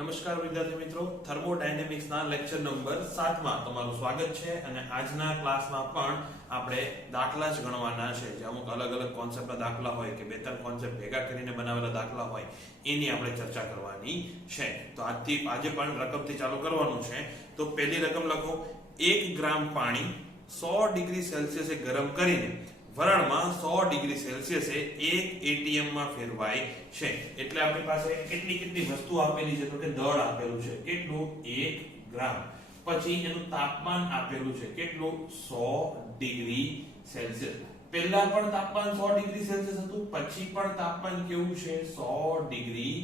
નમસ્કાર વિદ્યાર્થી મિત્રો, થર્મોડાયનેમિક્સના લેક્ચર નંબર 7 માં તમારું સ્વાગત છે અને આજના ક્લાસમાં પણ આપણે દાખલા જ ગણવાના છે. જે અમુક અલગ અલગ કોન્સેપ્ટના દાખલા હોય કે બે ત્રણ કોન્સેપ્ટ ભેગા કરીને બનાવેલા દાખલા હોય એની આપણે ચર્ચા કરવાની છે. તો આજે પણ રકમથી ચાલુ કરવાનું છે. તો પહેલી રકમ લખો, 1 ગ્રામ પાણી 100 ડિગ્રી સેલ્સિયસે ગરમ કરીને વરાળમાં 100 ડિગ્રી સેલ્સિયસે 1 એટીએમ માં ફેરવાય છે. એટલે આપણી પાસે કેટલી વસ્તુ આપેલી છે તો કે દળ આપેલું છે કેટલું 1 ગ્રામ, પછી એનું તાપમાન આપેલું છે કેટલું 100 ડિગ્રી સેલ્સિયસ. પહેલા પણ તાપમાન 100 ડિગ્રી સેલ્સિયસ હતું, પછી પણ તાપમાન કેવું છે 100 ડિગ્રી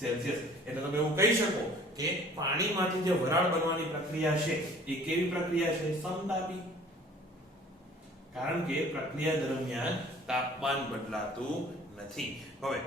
સેલ્સિયસ. એટલે તમે એવું કહી શકો કે પાણીમાંથી જે વરાળ બનવાની પ્રક્રિયા છે એ કેવી પ્રક્રિયા છે? સમતાપી. કારણ કે પ્રક્રિયા દરમિયાન તાપમાન બદલાતું નથી. હવે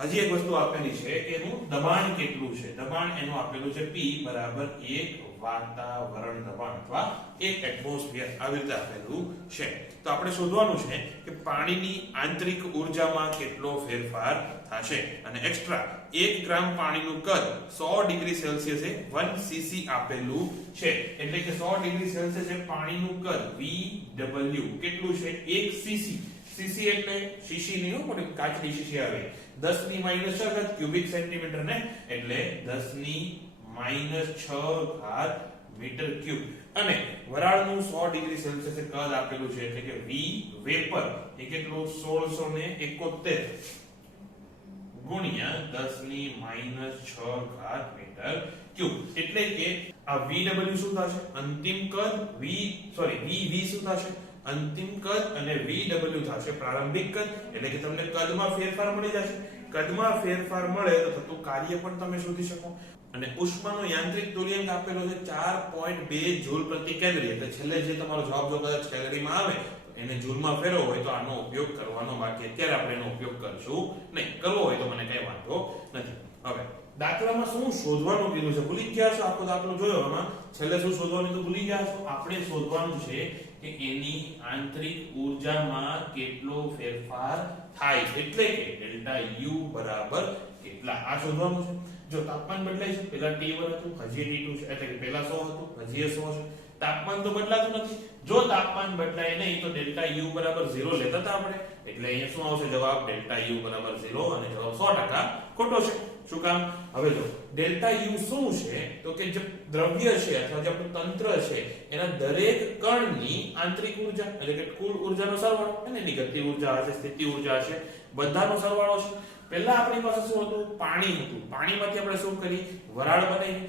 હજી એક વસ્તુ આપેલી છે કે એનું દબાણ કેટલું છે. દબાણ એનું આપેલું છે P બરાબર 1 વાતાવરણ દબાણ અથવા 1 એટમોસ્ફિયર, આવી રીતે આપેલું છે. તો આપણે શોધવાનું છે કે પાણીની આંતરિક ઉર્જામાં કેટલો ફેરફાર થશે. અને એક્સ્ટ્રા 1 ગ્રામ પાણીનું કદ 100 ડિગ્રી સેલ્સિયસે 1 cc આપેલું છે. એટલે કે 100 ડિગ્રી સેલ્સિયસે પાણીનું કદ VW કેટલું છે? 1 cc. cc એટલે શીશી નહીં, પણ કાચની શીશી આવે. 10 ની -6 ઘાત ક્યુબિક સેન્ટીમીટર ને, એટલે 10 ની -6 ઘાત મીટર ક્યુબ. અને વરાળનું 100 ડિગ્રી સેલ્સિયસે કદ આપેલું છે એટલે કે V વેપર એ કેટલું? 1671 ગુણ્યા 10 ની -6 ઘાત મીટર ક્યુબ. એટલે કે આ VW શું થશે? અંતિમ કદ VV શું થશે? અંતિમ કદ, અને VW થશે પ્રારંભિક કદ. એટલે કે તમને કદમાં ફેરફાર મળી જશે. કદમાં ફેરફાર મળે તો થતું કાર્ય પણ તમે શોધી શકો. અને ઉષ્માનો યાંત્રિક તુલ્યાંક આપેલો છે 4.2 જૂલ પ્રતિ કેલરી. એટલે છેલ્લે જે તમારો જવાબ જો કદાચ કેલરીમાં આવે એને જૂલમાં ફેરવો હોય તો આનો ઉપયોગ કરવાનો. બાકી અત્યારે આપણે એનો ઉપયોગ કરશું નહીં. કરવો હોય તો મને કઈ વાંધો નથી. હવે દાખલામાં શું શોધવાનું કીધું છે? ભૂલી ગયા છો? આખો દાખલો જોયો, એમાં છેલ્લે શું શોધવાનું તો ભૂલી ગયા છો? આપણે શોધવાનું છે કે એની આંતરિક ઉર્જામાં કેટલો ફેરફાર થાય. એટલે કે ડેલ્ટા U બરાબર કેટલા, આ શોધવાનું છે. જો તાપમાન બદલાય છે, પહેલા T1 હતું, હજી T2 છે. એટલે કે પહેલા 100 હતું, હજી 100 છે. તાપમાન તો બદલાતું નથી. જો તાપમાન બદલાય નહીં તો ડેલ્ટા U બરાબર 0 લેતા હતા આપણે. એટલે અહીંયા શું આવશે જવાબ? ડેલ્ટા U બરાબર 0, અને જવાબ 100% ખોટો છે. શું કામ? હવે જો ડેલ્ટા U શું છે તો કે જે દ્રવ્ય છે અથવા જે આપણું તંત્ર છે એના દરેક કણની આંતરિક ઉર્જા, એટલે કે કુલ ઉર્જાનો સરવાળો, અને એની ગતિ ઉર્જા હશે, સ્થિતિ ઉર્જા હશે, બધાનો સરવાળો છે. પહેલા આપણી પાસે શું હતું? પાણી હતું. પાણીમાંથી આપણે શું કરી? વરાળ બનાવી.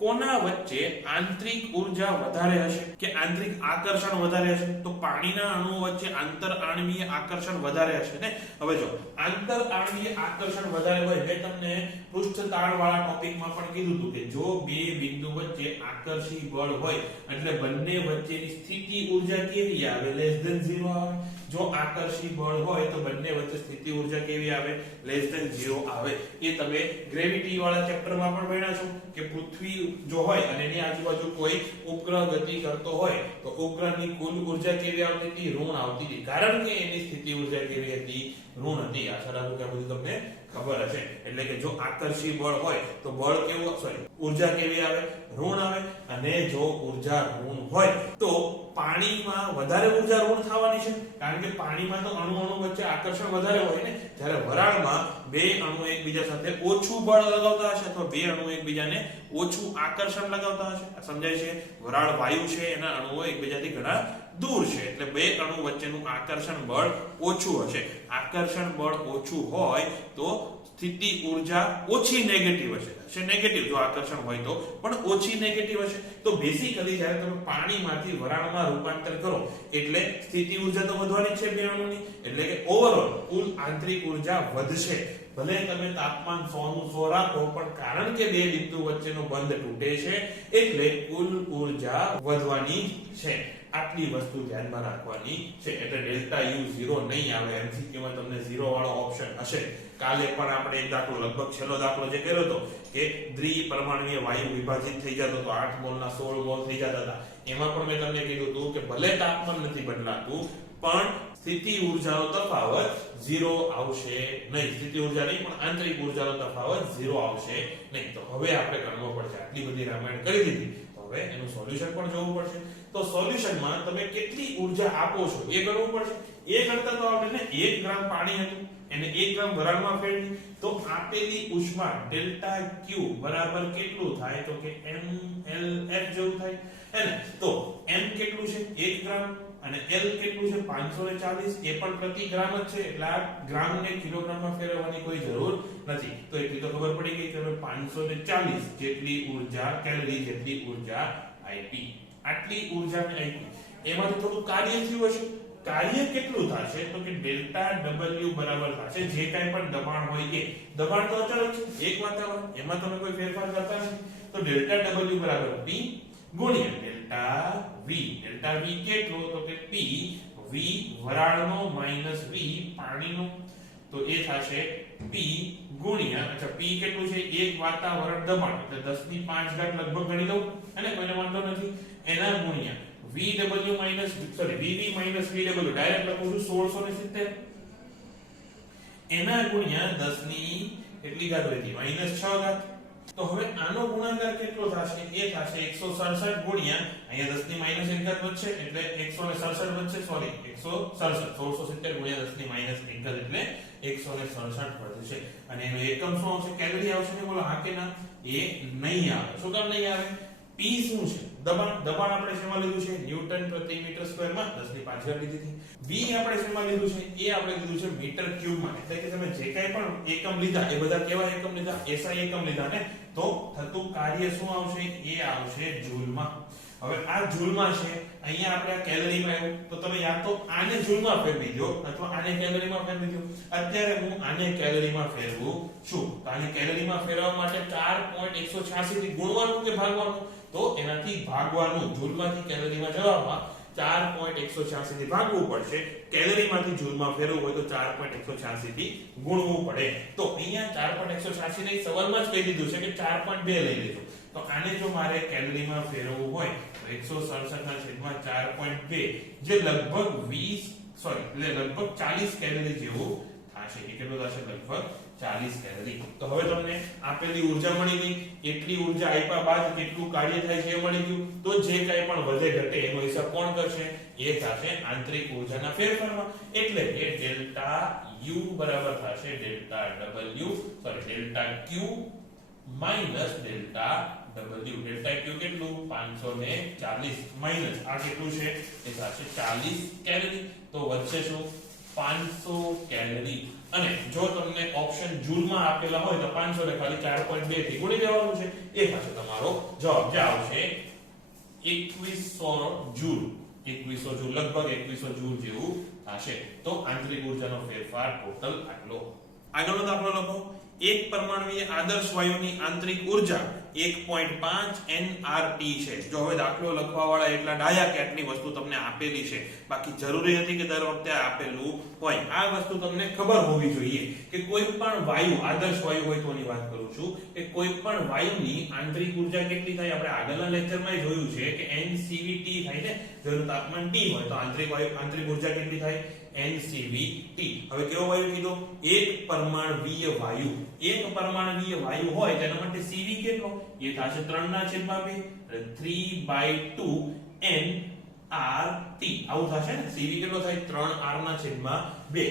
કોના વચ્ચે આંતરિક ઉર્જા વધારે હશે કે આંતરિક આકર્ષણ વધારે હશે? તો પાણીના અણુઓ વચ્ચે આંતર આણવીય આકર્ષણ વધારે હશે ને. હવે જો આંતર આણવીય આકર્ષણ વધારે હોય, મેં તમને પૃષ્ઠ તાણવાળા ટોપિકમાં પણ કીધું હતું કે જો બે બિંદુ વચ્ચે આકર્ષી બળ હોય એટલે બંને વચ્ચેની સ્થિતિ ઉર્જા કેવી આવે? <0 આવે. જો આકર્ષી બળ હોય તો બંને વચ્ચે સ્થિતિ ઉર્જા કેવી આવે? <0 આવે. એ તમે ગ્રેવિટી વાળા ચેપ્ટરમાં પણ ભણ્યા છો કે પૃથ્વી જો હોય અને એની આજુબાજુ કોઈ ઉપગ્રહ ગતિ કરતો હોય તો ઉપગ્રહની કુલ ઉર્જા કેવી આવતી હતી? ઋણ આવતી હતી. કારણ કે એની સ્થિતિ ઉર્જા કેવી હતી? ઋણ હતી. આશા રાખું કે આ બધું તમને ખબર હશે. એટલે કે જો આકર્ષી બળ હોય તો બળ કેવું, ઉર્જા કેવી આવે? ઋણ આવે. અને જો ઉર્જા ઋણ હોય તો પાણીમાં વધારે ઉર્જા ઋણ થવાની છે. કારણ કે પાણીમાં તો અણુ વચ્ચે આકર્ષણ વધારે હોય ને, જ્યારે વરાળમાં બે અણુ એકબીજા સાથે ઓછું બળ લગાવતા હશે અથવા બે અણુ એકબીજાને ઓછું આકર્ષણ લગાવતા હશે. સમજાય છે? વરાળ વાયુ છે, એના અણુઓ એકબીજાથી ઘણા દૂર છે, એટલે બે અણુ વચ્ચેનું આકર્ષણ બળ ઓછું હશે. આકર્ષણ બળ ઓછું હોય તો સ્થિતિ ઉર્જા ઓછી નેગેટિવ હશે. નેગેટિવ જો આકર્ષણ હોય તો પણ ઓછી નેગેટિવ હશે. તો બેઝિકલી જ્યારે તમે પાણીમાંથી વરાળમાં રૂપાંતર કરો એટલે સ્થિતિ ઉર્જા તો વધવાની છે બે અણુની. એટલે કે ઓવરઓલ કુલ આંતરિક ઉર્જા વધશે. ભલે તમે તાપમાન 100 નું 100 રાખો, પણ કારણ કે બે બિંદુ વચ્ચેનો બંધ તૂટે છે એટલે કુલ ઉર્જા વધવાની છે. આટલી વસ્તુ ધ્યાનમાં રાખવાની છે. એટલે ડેલ્ટા U 0 નહીં આવે. MCQ માં તમને 0 વાળો ઓપ્શન હશે. કાલે પણ આપણે એક દાખલો, લગભગ છેલ્લો દાખલો જે કર્યો હતો કે દ્વિપરમાણુય વાયુ વિભાજિત થઈ જતો તો 8 મોલના 16 મોલ થઈ જતા હતા. એમાં પણ મેં તમને કીધું હતું કે ભલે તાપમાન નથી બદલાતું પણ સ્થિતિ ઊર્જાનો તફાવત 0 આવશે નહીં. સ્થિતિ ઊર્જા નહીં પણ આંતરિક ઊર્જાનો તફાવત 0 આવશે નહીં. તો હવે આપણે ગણવો પડશે. આટલી બધી રામાયણ કરી દીધી, તો હવે એનું સોલ્યુશન પણ જોવું પડશે. તો સોલ્યુશનમાં તમે કેટલી ઊર્જા આપો છો એ ગણવું પડશે. એ ગણતા તો આપણે 1 ગ્રામ પાણી હતું એને 1 ગ્રામ વરાળમાં ફેરવી, તો આપેલી ઉષ્મા ડેલ્ટા Q બરાબર કેટલું થાય? તો કે mLF જેવું થાય હે ને. તો m કેટલું છે? 1 ગ્રામ અને L કેટલું છે? 540. એ પણ પ્રતિ ગ્રામ જ છે એટલે આ ગ્રામને કિલોગ્રામમાં ફેરવવાની કોઈ જરૂર નથી. તો એટલી તો ખબર પડી ગઈ કે 540 જેટલી ઊર્જા કેલરી જેટલી ઊર્જા આપી. આટલી ઊર્જા મેં આપી, એમાંથી થોડું કાર્ય થયું હશે. કાર્ય કેટલું થશે? તો કે ડેલ્ટા W બરાબર થશે જે કાંઈ પણ દબાણ હોય એ. દબાણ તો અચળ છે, એક વાતાવરણ, એમાં તમે કોઈ ફેરફાર કરતા નથી. તો ડેલ્ટા W બરાબર P ગુણ્યા ડેલ્ટા V. ડેલ્ટા V કેટલો? તો કે P V વરાળનો માઈનસ V પાણીનો. તો એ થશે P ગુણ્યા, અચ્છા P કેટલું છે? એક વાતાવરણ દબાણ એટલે 10 ની 5 ઘાત લગભગ ગણી દઉં અને કોઈને વાંધો નથી. એના ગુણ્યા VW minus sorry VV minus VW direct લખું છું 1670. એના ગુણ્યા 10 ની કેટલી ઘાત વધી? માઈનસ 6 ઘાત. તો હવે આનો ગુણાકાર કેટલો થશે? એ થશે 167 ગુણ્યા અહીંયા 10 ની માઈનસ 1 ઘાત વધશે એટલે 167 વધશે. સોરી 167 1670 ગુણ્યા 10 ની માઈનસ 1 ઘાત એટલે 167 વધશે. અને એનો એકમ શું આવશે? કેલરી આવશે ને? બોલો હા કે ના? એ નહીં આવે. શું કામ નહીં આવે? P શું છે? દબાણ. દબાણ આપણે શેમાં લીધું છે? ન્યૂટન પ્રતિ મીટર સ્ક્વેર માં 10 ની 5 ઘાત લીધી હતી. V આપણે શેમાં લીધું છે? એ આપણે લીધું છે મીટર ક્યુબ માં. એટલે કે તમે જે કાંઈ પણ એકમ લીધા એ બધા કેવા એકમ લીધા? SI એકમ લીધા ને. તો થતું કાર્ય શું આવશે? એ આવશે જૂલમાં. હવે આ જૂલમાં છે, અહીંયા આપણે આ કેલરીમાં આવ્યું, તો તમે યા તો આને જૂલમાં ફેરવી દો અથવા આને કેલરીમાં ફેરવી દો. અત્યારે હું આને કેલરીમાં ફેરવું છું. તો આને કેલરીમાં ફેરવવા માટે 4.186 થી ગુણવાનું કે ભાગવાનું? તો એનાથી ભાગવાનું. જૂલમાંથી કેલરીમાં જવામાં 4.186 થી ભાગવું પડશે. કેલરીમાંથી જૂલમાં ફેરવવું હોય તો 4.186 થી ગુણવું પડે. તો અહીંયા 4.186 નહીં, સવાલમાં જ કહી દીધું છે કે 4.2 લઈ લેજો. તો આને જો મારે કેલરીમાં ફેરવવું હોય તો 167 ના છેદમાં 4.2 જે લગભગ 20 સોરી એટલે લગભગ 40 કેલરી જેવું થશે. એ કેટલું થશે? લગભગ 40 કેલરી. તો હવે તમને આપેલી ઊર્જા મળી ગઈ. એટલી ઊર્જા આપ્યા બાદ કેટલું કાર્ય થાય છે એ મળી ગયું. તો જે કાંઈ પણ વધે ઘટે એનો હિસાબ કોણ કરશે? એ થશે આંતરિક ઊર્જાના ફેરફારમાં. એટલે કે ડેલ્ટા U બરાબર થશે delta W sorry delta Q minus delta W. Delta Q કેટલું? 540 માઈનસ આ કેટલું છે? એ થશે 40 કેલરી. તો વધશે શું? 500 કેલરી. અને જો તમને ઓપ્શન જૂલમાં આપેલા હોય તો 500 ને ખાલી 4.2 થી ગુણી દેવાનું છે. એ થશે તમારો જવાબ. જે આવશે 2100 જૂલ. 2100 જૂલ લગભગ 2100 જૂલ જેવું થશે. તો આંતરિક ઊર્જાનો ફેરફાર ટોટલ આટલો. આગળનો દાખલો લખો. એક પરમાણુય આદર્શ વાયુની આંતરિક ઊર્જા 1.5 nRT છે. જો હવે દાખલો લખવા વાળા એટલા ડાયા કે આટલી વસ્તુ તમને આપેલી છે. બાકી જરૂરી નથી કે દર વખતે આપેલું હોય. આ વસ્તુ તમને ખબર હોવી જોઈએ કે કોઈ પણ વાયુ આદર્શ વાયુ હોય તો ની વાત કરું છું કે કોઈ પણ વાયુની આંતરિક ઊર્જા કેટલી થાય? આપણે આગળના લેક્ચરમાં જોયું છે કે NCVT થાય છે. જો તાપમાન T હોય તો આંતરિક ઊર્જા કેટલી થાય? NCVT. હવે કેવો વાયુ કીધો? એક પરમાણુય વાયુ. એક પરમાણુય વાયુ હોય તેના માટે CV કેટલો? એ થશે 3/2 3/2 nRT. આવું થશે ને. CV કેટલો થાય? 3R/2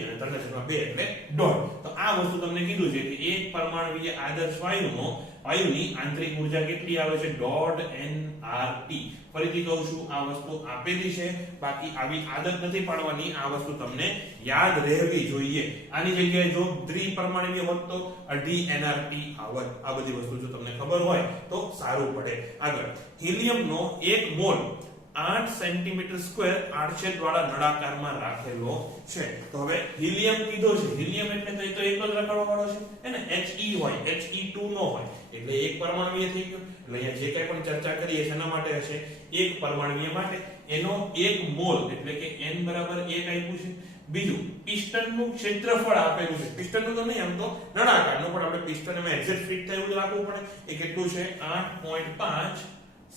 અને 3/2 એટલે દોઢ. તો આ વસ્તુ તમને કીધું છે કે એક પરમાણુય આદર્શ વાયુની આંતરિક ઊર્જા કેટલી આવે છે? 1.5 nRT. ફરીથી કહું છું આ વસ્તુ આપેલી છે. બાકી આવી આદત નથી પાડવાની. આ વસ્તુ તમને યાદ રહેવી જોઈએ. આની જગ્યાએ જો દ્વિપરમાણુય હોત તો 1.5 nRT આવત. આ બધી વસ્તુ જો તમને ખબર હોય તો સારું પડે. આગળ હિલિયમનો 1 મોલ 8 સેન્ટીમીટર સ્ક્વેર આડછેદ વાળા નળાકારમાં રાખેલો છે. તો હવે હિલિયમ કીધો છે. હિલિયમ એટલે તો એ તો એક જ રખાડવા વાળો છે હે ને. He હોય, He2 નો હોય એટલે એક પરમાણુય થઈ ગયો. એટલે અહીંયા જે કંઈ પણ ચર્ચા કરીએ શેના માટે હશે? એક પરમાણુય માટે. એનો 1 મોલ એટલે કે n બરાબર 1 આપ્યું છે. બીજું પિસ્ટનનું ક્ષેત્રફળ આપેલું છે. પિસ્ટનનું તો નહીં, આમ તો નળાકારનું, પણ આપણે પિસ્ટન એમાં એક્ઝેક્ટ ફિટ થાય એવું રાખવું પડે. એ કેટલું છે? 8.5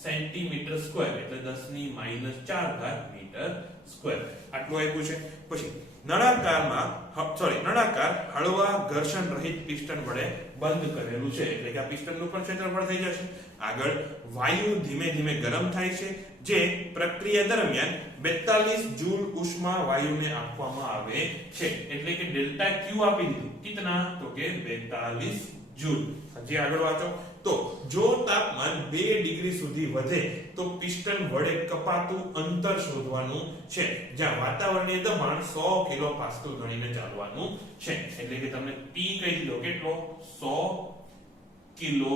સેન્ટીમીટર સ્ક્વેર એટલે 10 ની -4 ઘાત મીટર સ્ક્વેર. આટલું આપ્યું છે. પછી નળાકાર હળવા ઘર્ષણ રહિત પિસ્ટન વડે બંધ કરેલું છે એટલે કે આ પિસ્ટનનું પણ ક્ષેત્રફળ થઈ જશે. આગળ વાયુ ધીમે ધીમે ગરમ થાય છે જે પ્રક્રિયા દરમિયાન 42 જૂલ ઉષ્મા વાયુને આપવામાં આવે છે એટલે કે ડેલ્ટા ક્યુ આપી દીધું. કિતના? તો કે 42 જૂલ. હજી આગળ વાંચો તો જો તાપમાન 2 ડિગ્રી સુધી વધે તો પિસ્ટન વડે કપાતું અંતર શોધવાનું છે જ્યાં વાતાવરણીય દબાણ 100 કિલો પાસ્કલ ગણીને ચાલવાનું છે એટલે કે તમને P કહી દીધો કેટલો 100 કિલો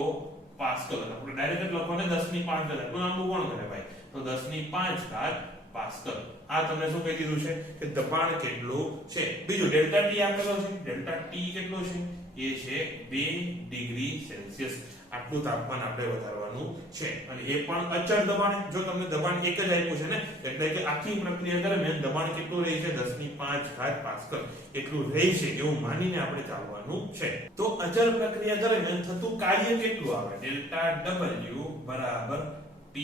પાસ્કલ. આપણે ડાયરેક્ટ લખો ને 10 ની 5 ઘાત લાંબુ કોણ કરે ભાઈ તો 10 ની 5 ઘાત પાસ્કલ. આ તમને શું કહી દીધું છે કે દબાણ કેટલું છે. બીજું ડેલ્ટા T આપેલો છે. ડેલ્ટા T કેટલો છે એ છે 2 ડિગ્રી સેલ્સિયસ. આટલું તાપમાન આપણે વધારવાનું છે અને એ પણ અચળ દબાણ. જો તમને દબાણ એક જ આપ્યું છે ને એટલે કે આખી પ્રક્રિયા દરમિયાન દબાણ કેટલું રહે છે 10 ની 5 ઘાત પાસ્કલ એટલું રહે છે એવું માનીને આપણે ચાલવાનું છે. તો અચળ પ્રક્રિયા દરમિયાન થતું કાર્ય કેટલું આવે ડેલ્ટા W બરાબર P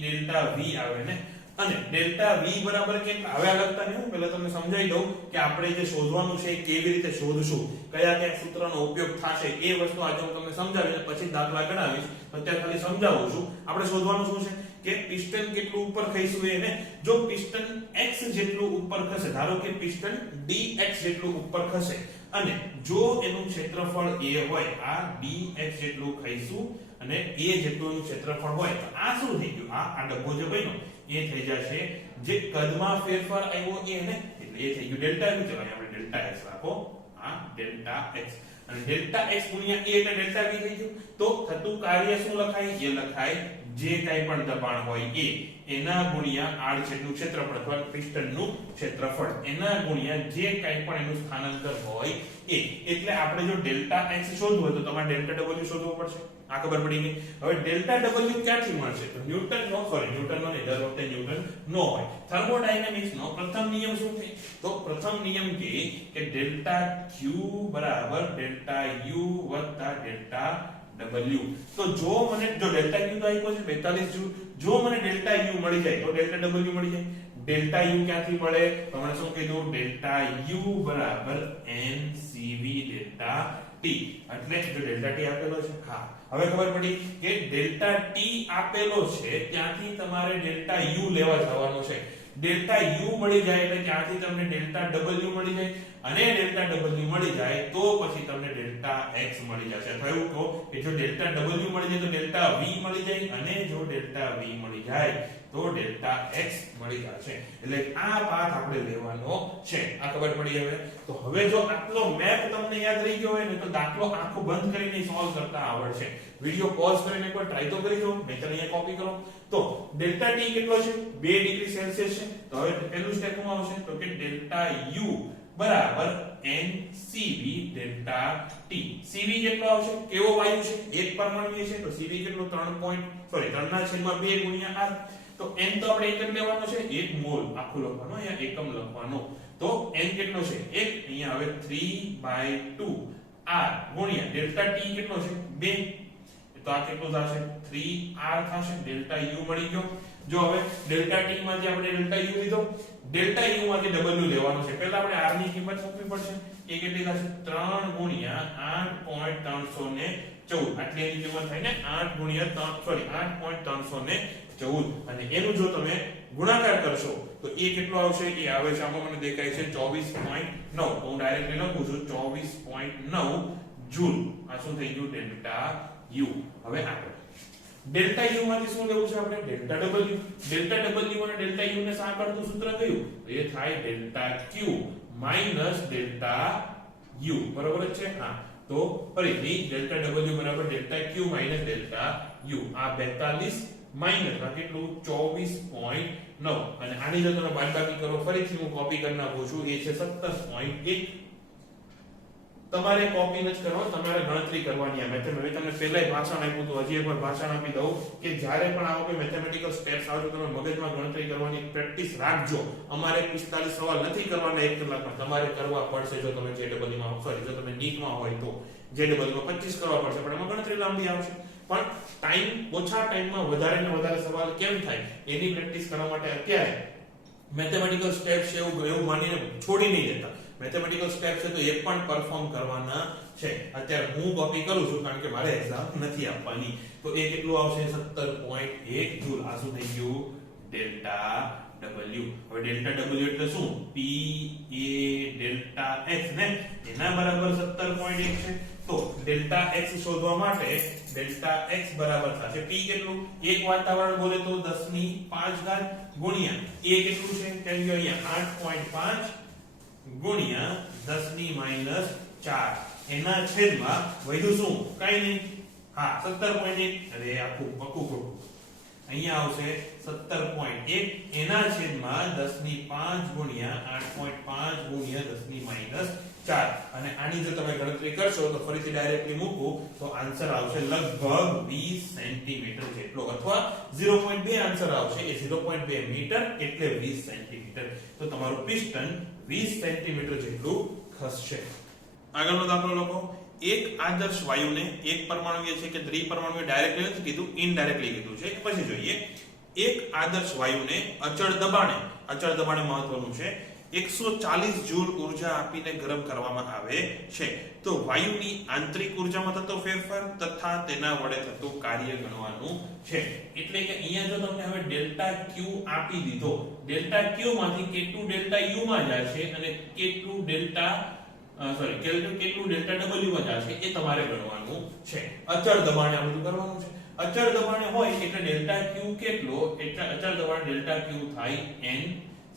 ડેલ્ટા V આવે ને અને ડેલ્ટા V બરાબર કેટલા. હવે આ લખતા નહીં, હું પહેલા તમને સમજાવી દઉં કે આપણે જે શોધવાનું છે એ કેવી રીતે શોધશું, કયા કયા સૂત્રનો ઉપયોગ થશે એ વસ્તુ આજે હું તમને સમજાવીને પછી દાખલા ગણાવીશ. અત્યારે ખાલી સમજાવું છું. આપણે શોધવાનું શું છે કે પિસ્ટન કેટલું ઉપર ખઈશું એને. જો પિસ્ટન x જેટલું ઉપર ખસે, ધારો કે પિસ્ટન dx જેટલું ઉપર ખસે અને જો એનું ક્ષેત્રફળ a હોય, આ dx જેટલું ખઈશું અને a જેટલું ક્ષેત્રફળ હોય તો આ શું થઈ ગયું, આ ડબ્બો જે બન્યો એ થઈ જશે જે કદમાં ફેરફાર આવ્યો એ ને એટલે એ થઈ ગયું ડેલ્ટા v. ચલો આપણે ડેલ્ટા x રાખો, આ ડેલ્ટા x અને ડેલ્ટા x ગુણ્યા a એટલે ડેલ્ટા v થઈ ગયું. તો થતું કાર્ય શું લખાય? એ લખાય જે કાઈ પણ દબાણ હોય એ એના ગુણ્યા આડછેદનું ક્ષેત્રફળ અથવા પિસ્ટનનું ક્ષેત્રફળ એના ગુણ્યા જે કાઈ પણ એનું સ્થાનાંતર હોય એ. એટલે આપણે જો ડેલ્ટા x શોધવું હોય તો તમારે ડેલ્ટા w શોધવું પડશે. આ ખબર પડી ગઈ. હવે ડેલ્ટા w ક્યાંથી મળશે? તો ન્યૂટનનો નહીં, દર વખતે ન્યૂટન નો હોય. થર્મોડાયનેમિક્સનો પ્રથમ નિયમ શું છે? તો પ્રથમ નિયમ કે ડેલ્ટા q બરાબર ડેલ્ટા u વત્તા ડેલ્ટા w. તો જો ડેલ્ટા q તો આપ્યો છે 42 જૂલ, જો મને ડેલ્ટા u મળી જાય તો ડેલ્ટા w મળી જાય. ડેલ્ટા u ક્યાંથી મળે? તો મને શું કીધું? ડેલ્ટા u બરાબર ncv ડેલ્ટા t. એટલે જો ડેલ્ટા t આપેલો છે, હા હવે ખબર પડી કે ડેલ્ટા t આપેલો છે ત્યાંથી તમારે ડેલ્ટા u લેવા જવાનું છે. ડેલ્ટા u મળી જાય એટલે ત્યાંથી તમને ડેલ્ટા w મળી જાય અને ડેલ્ટા w મળી જાય તો પછી તમને ડેલ્ટા x મળી જશે. થયું તો કે જો ડેલ્ટા w મળી જાય તો ડેલ્ટા v મળી જાય અને જો ડેલ્ટા v મળી જાય તો ડેલ્ટા x મળી જશે. એટલે આ પાથ આપણે લેવાનો છે. આ ખબર પડી હવે? તો હવે જો આટલો મેપ તમને યાદ રહી ગયો હોય ને તો દાખલો આખો બંધ કરીને સોલ્વ કરતા આવડશે. વિડિયો પોઝ કરીને એકવાર ટ્રાય તો કરી લો, નહીતર અહીંયા કોપી કરો. તો ડેલ્ટા t કેટલો છે? 2 ડિગ્રી સેલ્સિયસ છે. તો હવે પહેલું સ્ટેપ શું આવશે? તો કે ડેલ્ટા u બરાબર ncv ડેલ્ટા t. cv કેટલો આવશે? કેવો વાયુ છે? એક પરમાણુય છે તો cv કેટલો 3.2 ગુણ્યા r. તો n તો આપણે એક જ લેવાનો છે, 1 મોલ આખું લખવાનું, અહીંયા એકમ લખવાનો. તો n કેટલો છે? 1. અહીંયા હવે 3/2 r ગુણ્યા ડેલ્ટા t કેટલો છે? 2. તો આ કેટલું થશે? 3r થશે. ડેલ્ટા u મળી ગયો. જો હવે ડેલ્ટા t માંથી આપણે ડેલ્ટા u લીધો, ડેલ્ટા u માંથી w લેવાનું છે. પહેલા આપણે r ની કિંમત મૂકવી પડશે. એ કેટલી થશે? 3 ગુણ્યા 8.314. આટલી એની કિંમત થાય ને 8.314 અને એનું જો તમે ગુણાકાર કરશો તો એ કેટલો આવશે? એ આવે છે આમાં મને દેખાય છે 24.9. હું ડાયરેક્ટલી લખું છું 24.9 જૂલ. આ શું થઈ ગયું? Delta u. હવે આગળ ડેલ્ટા u માંથી શું લેવું છે આપણે? Delta w. ડેલ્ટા w અને ડેલ્ટા u ને સાંકળતું સૂત્ર કયું? તો એ થાય delta q minus delta u. બરોબર છે? હા. તો ફરીથી ડેલ્ટા w બરાબર delta q minus delta u. આ 42 માઈનસ આ કેટલું? 24.9 અને આની જો તમે બાદબાકી કરો, ફરીથી હું કોપી કરી નાખું છું, એ છે 17.1. તમારે કોપી ન જ કરો, તમારે ગણતરી કરવાની. આ મેથમેટિક્સ તમને પહેલાય ભાષણ આપ્યું હતું, હજી એકવાર ભાષણ આપી દઉં કે જ્યારે પણ આવો કોઈ મેથેમેટિકલ સ્ટેપ્સ આવે તો તમે મગજમાં ગણતરી કરવાની પ્રેક્ટિસ રાખજો. અમારે 45 સવાલ નથી કરવાના 1 કલાકમાં, તમારે કરવા પડશે. જો તમે JEE માં જો તમે નીટમાં હોય તો JEE માં 25 કરવા પડશે, પણ એમાં ગણતરી લાંબી આવશે. પણ ટાઈમ ઓછા ટાઈમમાં વધારે ને વધારે સવાલ કેમ થાય એની પ્રેક્ટિસ કરવા માટે અત્યારે મેથેમેટિકલ સ્ટેપ્સ છે એવું માનીને છોડી નહીં દેતા. મેથેમેટિકલ સ્ટેપ્સ છે તો એ પણ પરફોર્મ કરવાના છે. અત્યારે હું કોપી કરું છું કારણ કે મારે એક્ઝામ નથી આપવાની. તો એ કેટલું આવશે 17.1 જૂલ. આ શું થઈ ગયું? Delta W. હવે ડેલ્ટા W એટલે શું? P A ડેલ્ટા x ને એના બરાબર 17.1 છે. તો ડેલ્ટા x શોધવા માટે ડેલ્ટા x બરાબર થશે p કેટલું? એક વાતાવરણ બોલે તો 10 ની 5 ઘાત ગુણ્યા a કેટલું છે? કેમ કે અહીંયા 8.5 ગુણ્યા 10 ની -4 એના છેદમાં વધ્યું શું? કાઈ નહીં. હા 17.1. અરે આખું ખોટું. અહીંયા આવશે 17.1 એના છેદમાં 10 ની 5 ગુણ્યા 8.5 ગુણ્યા 10 ની -4. અને આની જો તમે ગણતરી કરશો તો ફરીથી ડાયરેક્ટલી મૂકો તો આન્સર આવશે લગભગ 20 સેન્ટીમીટર જેટલો, અથવા 0.2 આન્સર આવશે. એ 0.2 મીટર એટલે 20 સેન્ટીમીટર. તો તમારું પિસ્ટન 20 સેન્ટીમીટર જેટલું ખસશે. આગળનો દાખલો લખો. એક આદર્શ વાયુને એક પરમાણુય છે કે દ્વિપરમાણુય, ડાયરેક્ટલી નથી કીધું, ઇનડાયરેક્ટલી કીધું છે. પછી જોઈએ. એક આદર્શ વાયુને અચળ દબાણે મહત્વનું છે 140 જૂલ ઉર્જા આપીને ગરમ કરવામાં આવે છે. તો વાયુની આંતરિક ઉર્જામાં થતો ફેરફાર તથા તેના વડે થતું કાર્ય ગણવાનું છે. એટલે કે અહીંયા જો તમને હવે ડેલ્ટા Q આપી દીધો, ડેલ્ટા Q માંથી કેટલું ડેલ્ટા U માં જશે અને કેટલું ડેલ્ટા ડેલ્ટા W માં જશે એ તમારે ગણવાનું છે. અચળ દબાણે આ બધું કરવાનું છે. અચળ દબાણે હોય એટલે ડેલ્ટા Q કેટલો? એટલે અચળ દબાણ ડેલ્ટા Q થાય n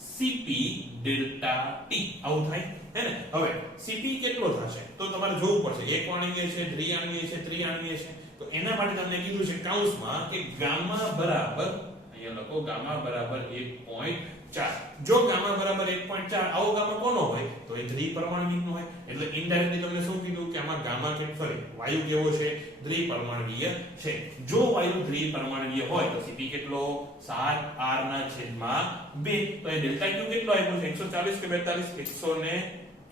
Cp ડેલ્ટા T. આવું થાય હે ને? હવે Cp કેટલો થશે તો તમારે જોવું પડશે. એક આણ્વીય છે, દ્વિઆણ્વીય છે, ત્રિઆણ્વીય છે. તો એના માટે તમને કીધું છે કૌંસમાં કે ગામા બરાબર, અહીંયા લખો ગામા બરાબર 1.4. જો ગામા બરાબર 1.4 આવો ગામા કોનો હોય? તો એ દ્વિપરમાણુનો હોય. એટલે ઇનડાયરેક્ટલી તમને શું કીધું કે આમાં ગામા વાયુ કેવો છે? દ્વિપરમાણુય છે. જો વાયુ દ્વિપરમાણુય હોય તો Cp કેટલો? 7r/2. તો એ ડેલ્ટા Q કેટલો આવ્યો છે? 140 કે 42? 100 ને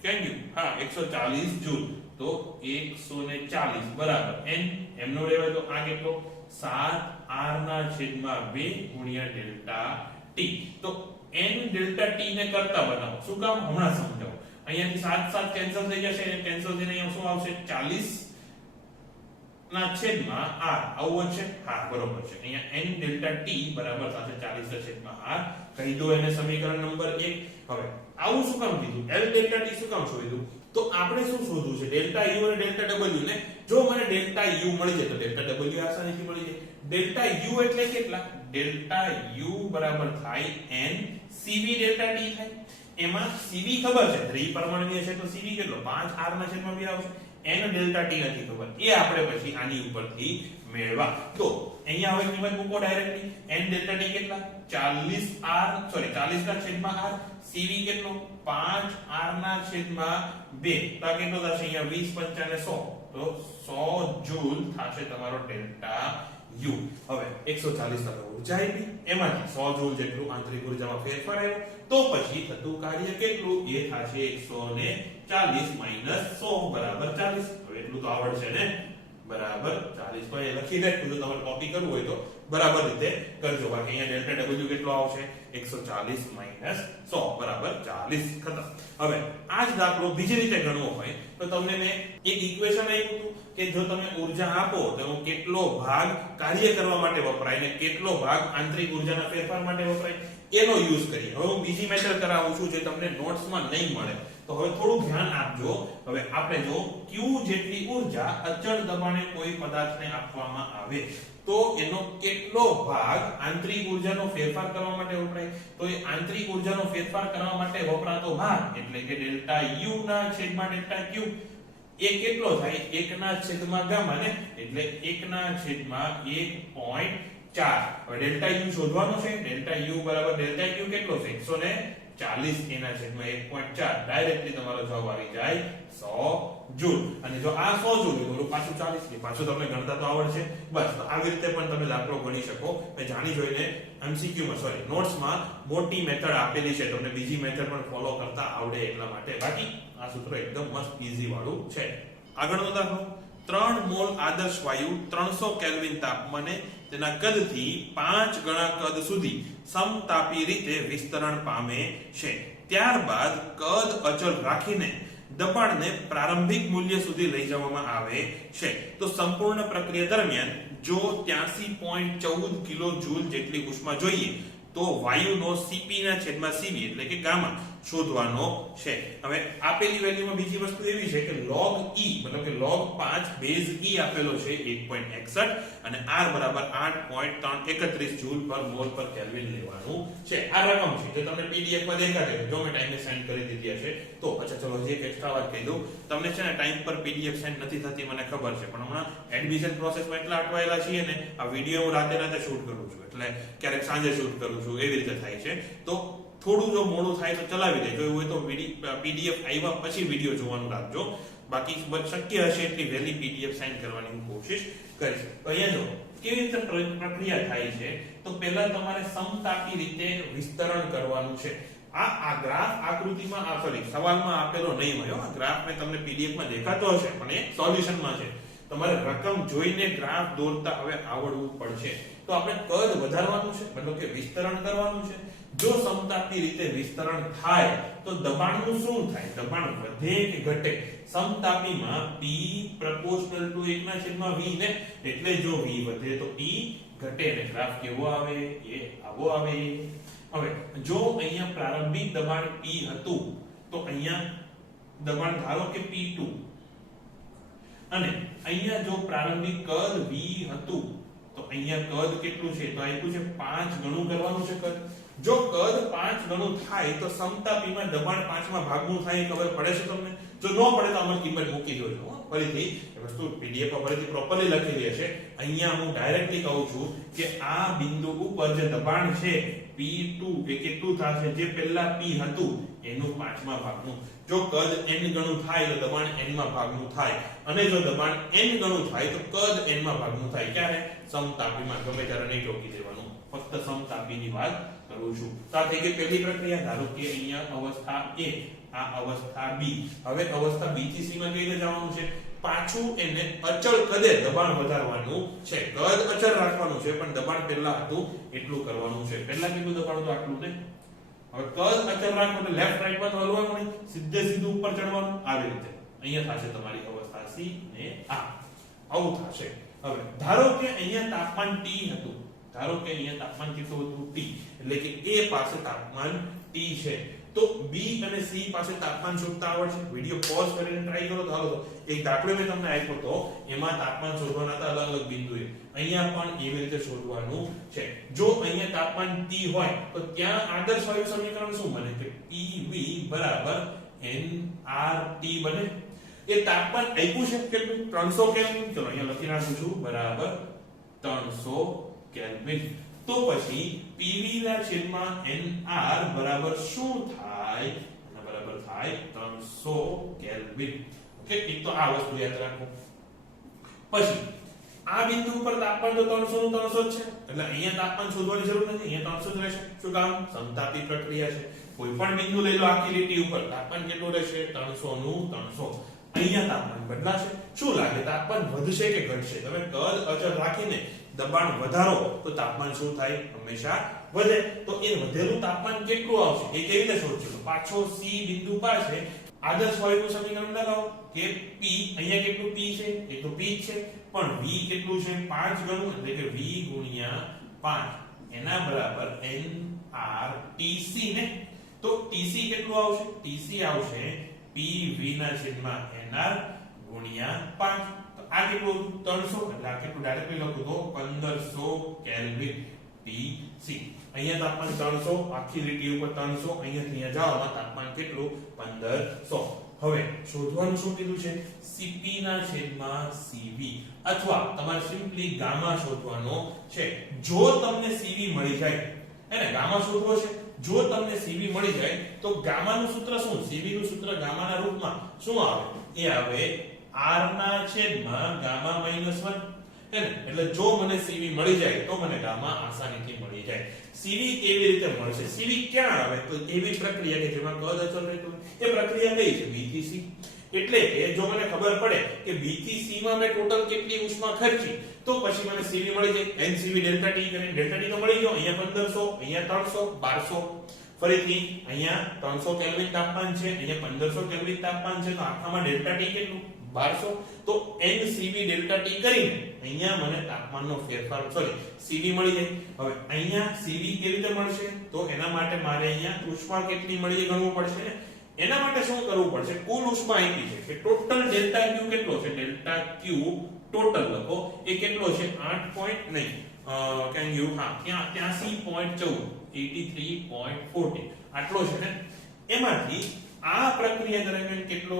કેમ હા 140 જૂલ. તો 140 બરાબર n એમનો લેવાય તો આ કેટલો? 7r/2 ગુણ્યા ડેલ્ટા T. તો n ડેલ્ટા T ને કરતા બનાવો. શું કામ? હમણાં સમજાવો. અહીંયાથી 7 કેન્સલ થઈ જશે અને કેન્સલ થઈને અહીંયા શું આવશે? 40/r. આવું છે. હા બરોબર છે. અહીંયા n ડેલ્ટા T બરાબર થશે 40/r. કહી દો એને સમીકરણ નંબર 1. હવે આવું શું કામ કીધું? l ડેલ્ટા T શું કામ શોધ્યું? તો આપણે શું શોધવું છે? ડેલ્ટા U અને ડેલ્ટા W ને. જો મને ડેલ્ટા U મળી જાય તો ડેલ્ટા W આસાનીથી મળી જાય. ડેલ્ટા U એટલે કેટલા? ડેલ્ટા U બરાબર થાય n Cv ડેલ્ટા T થાય. એમાં Cv ખબર છે, દ્વિપરમાણુય છે તો Cv કેટલો? 5r/2 આવશે. n ડેલ્ટા T નથી ખબર. એ આપણે પછી આની ઉપરથી મેળવા. તો અહીંયા હવે કિંમત મૂકો ડાયરેક્ટલી. n ડેલ્ટા T કેટલા? 40r/r. Cv કેટલો? 5r/2. તો આ કેટલો થશે? અહીંયા 20 55 100. તો 100 જૂલ થશે તમારો ડેલ્ટા U. હવે 140 તમે ઊર્જા આપી, એમાંથી 100 જૂલ જેટલું આંતરિક ઉર્જામાં ફેરફાર આવ્યો. તો પછી થતું કાર્ય કેટલું? એ થશે 140 - 100 બરાબર 40. હવે એટલું તો આવડશે ને? બરાબર 40. તો એ લખી દે. જો તમારે કોપી કરવું હોય તો બરાબર રીતે કરજો. બાકી અહીંયા ડેલ્ટા W કેટલો આવશે? 140 - 100 બરાબર 40. ખતમ. હવે આ જ દાખલો બીજી રીતે ગણવો હોય તો તમને મેં એક ઇક્વેશન આપ્યું હતું કે જો તમે ઊર્જા આપો તો કેટલો ભાગ કાર્ય કરવા માટે વપરાય ને કેટલો ભાગ આંતરિક ઊર્જાના ફેરફાર માટે વપરાય, એનો યુઝ કરીએ. હવે હું બીજી મેથડ કરાવું છું જે તમને નોટ્સમાં નહીં મળે. તો હવે થોડું ધ્યાન આપજો. હવે આપણે જો Q જેટલી ઊર્જા અચળ દબાણે કોઈ પદાર્થને આપવામાં આવે તો એનો કેટલો ભાગ આંતરિક ઊર્જાનો ફેરફાર કરવા માટે વપરાય? તો એ આંતરિક ઊર્જાનો ફેરફાર કરવા માટે વપરાતો ભાગ એટલે કે ડેલ્ટા U ના છેદમાં ડેલ્ટા Q એ કેટલો થાય? 1 ના છેદમાં ગામા ને, એટલે 1 ના છેદમાં 1.4. હવે ડેલ્ટા U શોધવાનો છે. ડેલ્ટા U બરાબર ડેલ્ટા Q કેટલો છે? 140 એના છેદમાં 1.4. ડાયરેક્ટલી તમારો જવાબ આવી જાય 100 જૂલ. અને જો આ 100 જૂલ તો પાછું 40 કે પાછું તમને ગણતા તો આવડશે. બસ તો આવી રીતે પણ તમે દાખલો ગણી શકો. મે જાણી જોઈને MCQ માં નોટ્સમાં મોટી મેથડ આપેલી છે. તમને બીજી મેથડ પણ ફોલો કરતા આવડે એટલા માટે. બાકી આ સૂત્ર એકદમ મસ્ત ઈઝી વાળું છે. આગળનો દાખલો. 3 મોલ આદર્શ વાયુ 300 કેલ્વિન તાપમાને તેના કદથી 5 ગણા કદ સુધી સમતાપી રીતે વિસ્તરણ પામે છે. ત્યારબાદ કદ અચલ રાખીને દબાણને પ્રારંભિક મૂલ્ય સુધી લઈ જવામાં આવે છે. તો સંપૂર્ણ પ્રક્રિયા દરમિયાન જો 83.14 કિલો જૂલ જેટલી ઉષ્મા જોઈએ તો વાયુનો Cp ના છેદમાં Cv એટલે કે ગામા શોધવાનો છે. હવે આપેલી વેલ્યુમાં બીજી વસ્તુ એવી છે કે log E મતલબ કે log 5 બેઝ E આપેલો છે 1.61 અને R બરાબર 8.331 જૂલ પર મોલ પર કેલ્વિન લેવાનું છે. આ રકમ છે જે તમને PDF માં દેખાશે જો મેં ટાઈમે સેન્ડ કરી દીધી હશે તો. અચ્છા ચલો હજી એક એક્સ્ટ્રા વાત કહી દઉં તમને છે ને ટાઈમ પર PDF સેન્ડ નથી થતી મને ખબર છે પણ હમણાં એડમિશન પ્રોસેસમાં એટલા અટવાયેલા છીએ ને આ વિડિયો હું રાતે શૂટ કરું છું એટલે ક્યારેક સાંજે શૂટ કરું છું એવી રીતે થાય છે. તો થોડું જો મોડું થાય તો ચલાવી દેજો એવું હોય તો PDF આવ્યા પછી વિડિયો જોવાનું રાખજો. બાકી શક્ય હશે એટલી વહેલી PDF સાઇન કરવાની હું કોશિશ કરીશ. તો અહીંયા જો કેવી રીતે પ્રક્રિયા થાય છે તો પહેલા તમારે સમતાપી રીતે વિસ્તરણ કરવાનું છે. આ ગ્રાફ આકૃતિમાં સવાલમાં આપેલો નહીં હોય. આ ગ્રાફ ને તમને PDF માં દેખાતો હશે પણ એ સોલ્યુશનમાં છે. તમારે રકમ જોઈને ગ્રાફ દોરતા હવે આવડવું પડશે. તો આપણે કદ વધારવાનું છે મતલબ કે વિસ્તરણ કરવાનું છે. જો સમતાપી રીતે વિસ્તરણ થાય તો દબાણનું શું થાય? દબાણ વધે કે ઘટે? સમતાપીમાં P proportional to 1/v ને એટલે જો v વધે તો P ઘટે ને ગ્રાફ કેવો આવે? એ આવો આવે. હવે જો અહીંયા પ્રારંભિક દબાણ P હતું તો અહીંયા દબાણ ધારો કે P2 અને અહીંયા જો પ્રારંભિક કદ v હતું તો અહીંયા કદ કેટલું છે? તો આપ્યું છે 5 ગણું કરવાનું છે કદ. જો કદ 5 ગણું થાય તો સમતાપીમાં દબાણ 5 માં ભાગનું થાય ખબર પડે છે તમને? જો ન પડે તો આમાં કિંમત મૂકી દેજો. ફરીથી એ વસ્તુ PDF માં ફરીથી પ્રોપરલી લખેલી હશે. અહીંયા હું ડાયરેક્ટલી કહું છું કે આ બિંદુ ઉપર જે દબાણ છે P2 એ કેટલું થશે? જે પહેલા P હતું એનું 5મા ભાગનું. જો કદ n ગણું થાય તો દબાણ n માં ભાગનું થાય અને જો દબાણ n ગણું થાય તો કદ n માં ભાગનું થાય. ક્યારે? સમતાપીમાં. ગમે ત્યારે નહીં ટોકી દેવાનું. ફક્ત સમતાપીની વાત કરું છું. તો આ થઈ ગઈ પહેલી પ્રક્રિયા. ધારો કે અહીંયા અવસ્થા A આ અવસ્થા B. હવે અવસ્થા B થી C માં કઈ રીતે જવાનું છે? પાછું એને અચળ કદે દબાણ વધારવાનું છે. કદ અચળ રાખવાનું છે પણ દબાણ પહેલા હતું એટલું કરવાનું છે. પહેલા કેટલું દબાણ હતું? આટલું ને. હવે કદ અચળ રાખવાનું એટલે લેફ્ટ રાઈટ માં હલવાનું નહીં, સીધું ઉપર ચડવાનું. આવી રીતે અહીંયા થશે તમારી અવસ્થા C ને આ આવું થશે. હવે ધારો કે અહીંયા તાપમાન T હતું. ધારો કે અહીંયા તાપમાન કેટલું હતું? T. એટલે કે A પાસે તાપમાન T છે. તો B અને C પાસે તાપમાન શોધતા આવડશે. વિડિયો પોઝ કરીને ટ્રાય કરો તો હાલો. એક દાખલો મેં તમને આપ્યો તો એમાં તાપમાન શોધવાના હતા અલગ અલગ બિંદુએ. અહીંયા પણ એવી રીતે શોધવાનું છે. જો અહીંયા તાપમાન T હોય તો ત્યાં આદર્શ વાયુ સમીકરણ શું બને? કે PV બરાબર nRT બને. એ તાપમાન આપ્યું છે કેટલું? 300 કેલ્વિન. ચલો અહીંયા લખી નાખું છું બરાબર 300 કેલ્વિન. તો પછી PV ના છેદમાં nR બરાબર શું થાય? આના બરાબર થાય 300 કેલ્વિન. ઓકે એક તો આ વસ્તુ યાદ રાખો. પછી આ બિંદુ ઉપર તાપમાન તો 300 નું 300 જ છે એટલે અહીંયા તાપમાન શોધવાની જરૂર નથી. અહીંયા 300 જ રહેશે. શું કામ? સમતાપી પ્રક્રિયા છે. કોઈ પણ બિંદુ લઈ લો આખી લીટી ઉપર તાપમાન કેટલું રહેશે? 300 નું 300. અહીંયા તાપમાન બદલાશે. શું લાગે? તાપમાન વધશે કે ઘટશે? તમે કદ અચળ રાખીને દબાણ વધારો તો તાપમાન શું થાય? હંમેશા વધે. તો એ વધેલું તાપમાન કેટલું આવશે એ કેવી રીતે શોધશું? તો પાછો C બિંદુ પાસે આદર્શ વાયુનું સમીકરણ લગાવો કે P અહીંયા કેટલું P છે? એ તો P છે પણ V કેટલું છે? 5 ગણું એટલે કે V ગુણ્યા 5 એના બરાબર nRTC ને. તો TC કેટલું આવશે? TC આવશે PV ના છેદમાં nR ગુણ્યા 5. આ કેટલું? 300 એટલે આ કેટલું ડાયરેક્ટલી લખું તો 1500 કેલ્વિન TC. અહીંયા તાપમાન 300 આખી લીટી ઉપર 300 અહીંયાથી અહીંયા જાઓમાં તાપમાન કેટલું? 1500. હવે શોધવાનું શું કીધું છે? Cp ના છેદમાં Cv અથવા તમારે સિમ્પલી ગામા શોધવાનો છે. જો તમને Cv મળી જાય એને ગામા શોધવો છે. જો તમને Cv મળી જાય તો ગામાનું સૂત્ર શું? Cv નું સૂત્ર ગામાના રૂપમાં શું આવે? એ આવે R ના છેદમાં ગામા -1 એટલે જો મને Cv મળી જાય તો મને ગામા આસાનીથી મળી જાય. Cv કેવી રીતે મળશે? Cv ક્યાં આવે? તો એવી પ્રક્રિયા કે જેમાં કદ અચળ રહેતું હોય. એ પ્રક્રિયા કઈ છે? B થી C. એટલે કે જો મને ખબર પડે કે B થી C માં મેં ટોટલ કેટલી ઉષ્મા ખર્ચી તો પછી મને CV મળી જાય NCV ડેલ્ટા T કરીને ડેલ્ટા T તો મળી ગયો અહીંયા 1500 અહીંયા 300 1200 ફરીથી અહીંયા 300 કેલ્વિન તાપમાન છે અહીંયા 1500 કેલ્વિન તાપમાન છે તો આખામાં ડેલ્ટા T કેટલું 1200 તો NCV ડેલ્ટા T કરીને અહીંયા મને તાપમાનનો ફેરફાર સોરી CV મળી જાય હવે અહીંયા CV કેવી રીતે મળશે તો એના માટે મારે અહીંયા ઉષ્મા કેટલી મળી ગણવું પડશે ને એના માટે શું કરવું પડશે કુલ ઉષ્મા આપી છે કે ટોટલ ડેલ્ટા Q કેટલો છે ડેલ્ટા Q ટોટલ લખો એ કેટલો છે 8 નહીં કેન યુ હા 83.14 83.40 આટલો છે ને એમાંથી આ પ્રક્રિયા દરમિયાન કેટલો